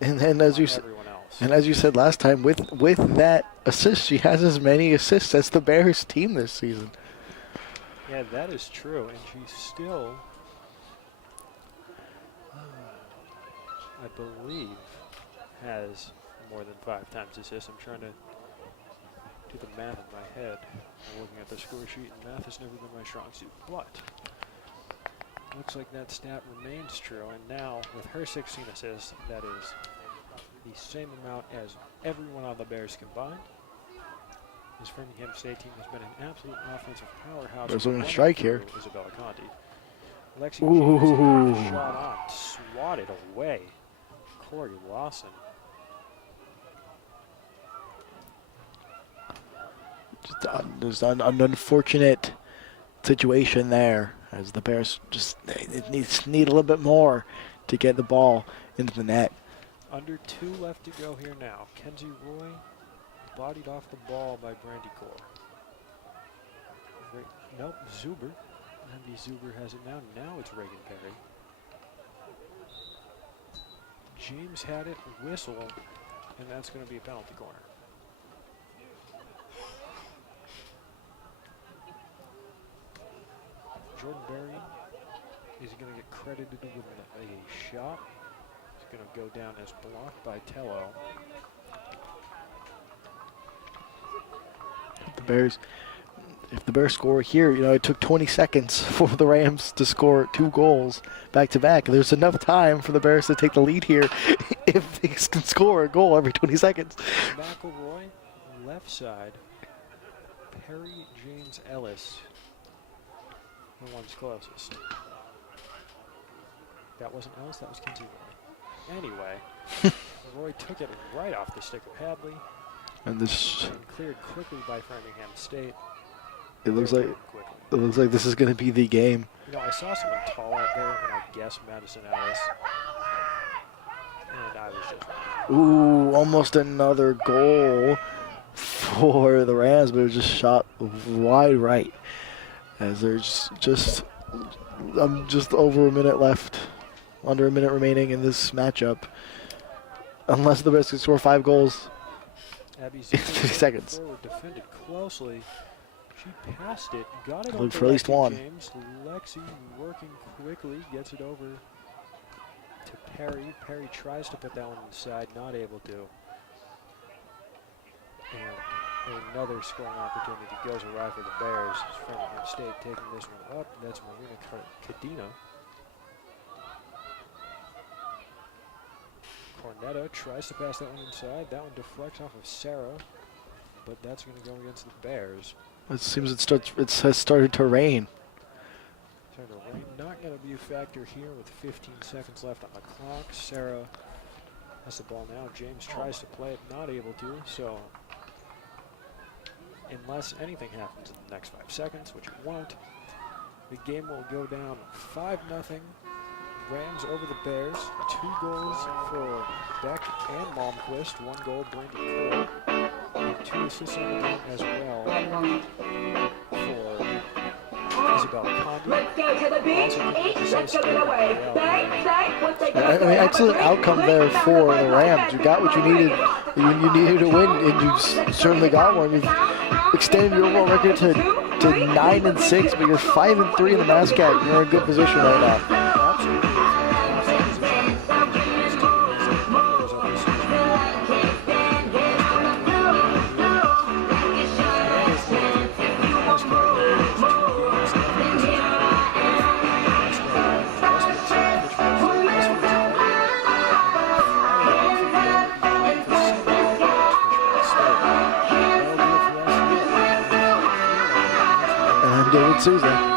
And as you on everyone else. and as you said last time, with that assist, she has as many assists as the Bears team this season. Yeah, that is true, and she still, I believe, has more than 5 times assists. I'm trying to do the math in my head. I'm looking at the score sheet, and math has never been my strong suit. But looks like that stat remains true, and now with her 16 assists, that is the same amount as everyone on the Bears combined. This Framingham State team has been an absolute offensive powerhouse. There's looking to Running strike through here. Isabella Conti. Lexi Ooh. James, shot on, swatted away. Corey Lawson. There's an unfortunate situation there, as the Bears just need a little bit more to get the ball into the net. Under 2 left to go here now. Kenzie Roy bodied off the ball by Brandy Core. Nope, Zuber. Abby Zuber has it now. Now it's Reagan Perry. James had it, whistle, and that's going to be a penalty corner. Jordan Berry is going to get credited with a shot. It's going to go down as blocked by Tello. If the Bears score here, it took 20 seconds for the Rams to score 2 goals back to back. There's enough time for the Bears to take the lead here if they can score a goal every 20 seconds. McElroy, left side. Perry, James, Ellis, the one's closest. That wasn't Ellis, that was Kinsey Roy. Anyway, Roy took it right off the stick of Hadley. And this, And cleared quickly by Framingham State. it looks They like were quickly. this is going to be the game. I saw someone tall out there, and I guess Madison Ellis. And I was just wrong. Ooh, almost another goal for the Rams, but it was just shot wide right. As there's just over a minute left, under a minute remaining in this matchup. Unless the Bears can score 5 goals. Abby In Zuber 50 seconds. forward, defended closely. She passed it, got it Look over for at least Lexi one. James. Lexi working quickly, gets it over to Perry. Perry tries to put that one inside, not able to. And another scoring opportunity goes awry for the Bears. Framingham State taking this one up. That's Marina Cadena. Cornetta tries to pass that one inside. That one deflects off of Sarah, but that's going to go against the Bears. It seems it has started to rain. Starting to rain. Not going to be a factor here with 15 seconds left on the clock. Sarah has the ball now. James tries to play it, not able to. So unless anything happens in the next 5 seconds, which it won't, the game will go down 5-0. Rams over the Bears. 2 goals for Beck and Malmquist. 1 goal, Brandon Cole. And 2 assists on the game as well for Isabella Condon. Let's go to the beach, eat, let's go get away. Thank, once they I mean, excellent outcome there for the Rams. You got what you needed. You needed to win, and you certainly got one. You've extended your overall record to 9-6, but you're 5-3 in the MASCAC. You're in a good position right now. David Souza.